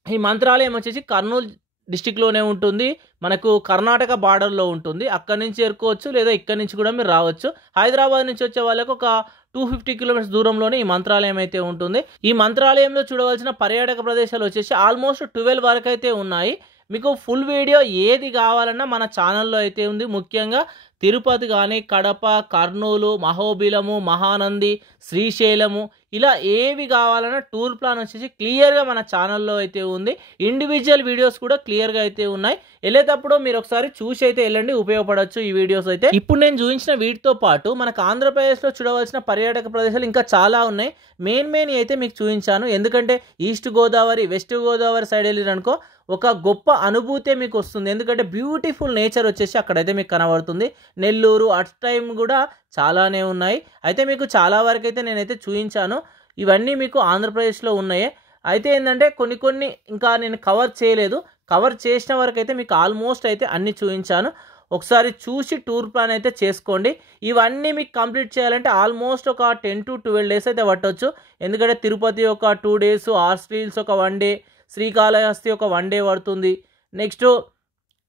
ఈ మంత్రాలయం వచ్చేసి కర్నూలు డిస్టిక్లోనే ఉంటుంది. మనకు కర్ణాటక బార్డర్లో ఉంటుంది. అక్కడి నుంచి చేరుకోవచ్చు, లేదా ఇక్కడి నుంచి కూడా మీరు రావచ్చు. హైదరాబాద్ నుంచి వచ్చే వాళ్ళకు ఒక 250 కిలోమీటర్స్ దూరంలోనే ఈ మంత్రాలయం అయితే ఉంటుంది. ఈ మంత్రాలయంలో చూడవలసిన పర్యాటక ప్రదేశాలు వచ్చేసి ఆల్మోస్ట్ 12 వరకు అయితే ఉన్నాయి. మీకు ఫుల్ వీడియో ఏది కావాలన్నా మన ఛానల్లో అయితే ఉంది. ముఖ్యంగా తిరుపతి కానీ, కడప, కర్నూలు, మహోబిలము, మహానంది, శ్రీశైలము, ఇలా ఏవి కావాలన్నా టూర్ ప్లాన్ వచ్చేసి క్లియర్గా మన ఛానల్లో అయితే ఉంది. ఇండివిజువల్ వీడియోస్ కూడా క్లియర్గా అయితే ఉన్నాయి. వెళ్ళేటప్పుడు మీరు ఒకసారి చూసి అయితే వెళ్ళండి, ఉపయోగపడవచ్చు ఈ వీడియోస్ అయితే. ఇప్పుడు నేను చూపించిన వీటితో పాటు మనకు ఆంధ్రప్రదేశ్లో చూడవలసిన పర్యాటక ప్రదేశాలు ఇంకా చాలా ఉన్నాయి. మెయిన్ అయితే మీకు చూపించాను. ఎందుకంటే east Godavari, west Godavari side వెళ్ళిరనుకో ఒక గొప్ప అనుభూతే మీకు వస్తుంది. ఎందుకంటే బ్యూటిఫుల్ నేచర్ వచ్చేసి అక్కడైతే మీకు కనబడుతుంది. నెల్లూరు అట్ టైం కూడా చాలానే ఉన్నాయి. అయితే మీకు చాలా వరకు అయితే నేనైతే చూపించాను. ఇవన్నీ మీకు ఆంధ్రప్రదేశ్లో ఉన్నాయి. అయితే ఏంటంటే కొన్ని ఇంకా నేను కవర్ చేయలేదు. కవర్ చేసిన వరకు అయితే మీకు ఆల్మోస్ట్ అయితే అన్నీ చూపించాను. ఒకసారి చూసి టూర్ ప్లాన్ అయితే చేసుకోండి. ఇవన్నీ మీకు కంప్లీట్ చేయాలంటే ఆల్మోస్ట్ ఒక 10 to 12 డేస్ అయితే పట్టవచ్చు. ఎందుకంటే తిరుపతి ఒక 2 days, ఆర్స్ట్రీల్స్ ఒక 1 day, శ్రీకాళహస్తి ఒక 1 day పడుతుంది. నెక్స్ట్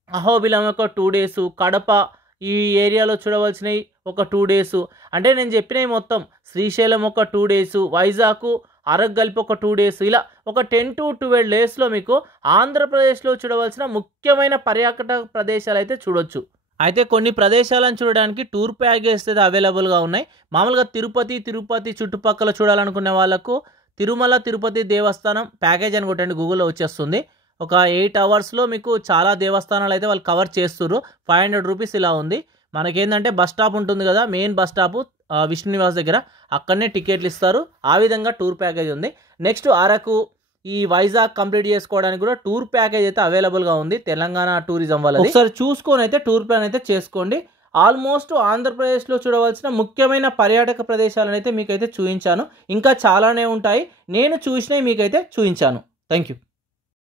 అహోబిలం ఒక 2 days, కడప ఈ ఏరియాలో చూడవలసినవి ఒక 2 days. అంటే నేను చెప్పినవి మొత్తం శ్రీశైలం ఒక 2 days, వైజాగ్, అరకు కలిపి ఒక 2 days, ఇలా ఒక 10 to 12 డేస్లో మీకు ఆంధ్రప్రదేశ్లో చూడవలసిన ముఖ్యమైన పర్యాటక ప్రదేశాలు అయితే చూడొచ్చు. అయితే కొన్ని ప్రదేశాలను చూడడానికి టూర్ ప్యాకేజ్ అయితే అవైలబుల్గా ఉన్నాయి. మామూలుగా తిరుపతి చుట్టుపక్కల చూడాలనుకునే వాళ్ళకు తిరుమల తిరుపతి దేవస్థానం ప్యాకేజ్ అని కొట్టండి, గూగుల్లో వచ్చేస్తుంది. ఒక 8 hours మీకు చాలా దేవస్థానాలు అయితే వాళ్ళు కవర్ చేస్తున్నారు. 500 rupees ఇలా ఉంది. మనకేంటంటే బస్ స్టాప్ ఉంటుంది కదా, main bus stop Vishnu Nivas దగ్గర, అక్కడనే టికెట్లు ఇస్తారు. ఆ విధంగా టూర్ ప్యాకేజ్ ఉంది. నెక్స్ట్ అరకు, ఈ వైజాగ్ కంప్లీట్ చేసుకోవడానికి కూడా టూర్ ప్యాకేజ్ అయితే అవైలబుల్గా ఉంది తెలంగాణ టూరిజం వల్ల. ఒకసారి చూసుకొని అయితే టూర్ ప్లాన్ అయితే చేసుకోండి. ఆల్మోస్ట్ ఆంధ్రప్రదేశ్లో చూడవలసిన ముఖ్యమైన పర్యాటక ప్రదేశాలను అయితే మీకైతే చూపించాను. ఇంకా చాలానే ఉంటాయి. నేను చూసినవి మీకైతే చూపించాను. Thank you.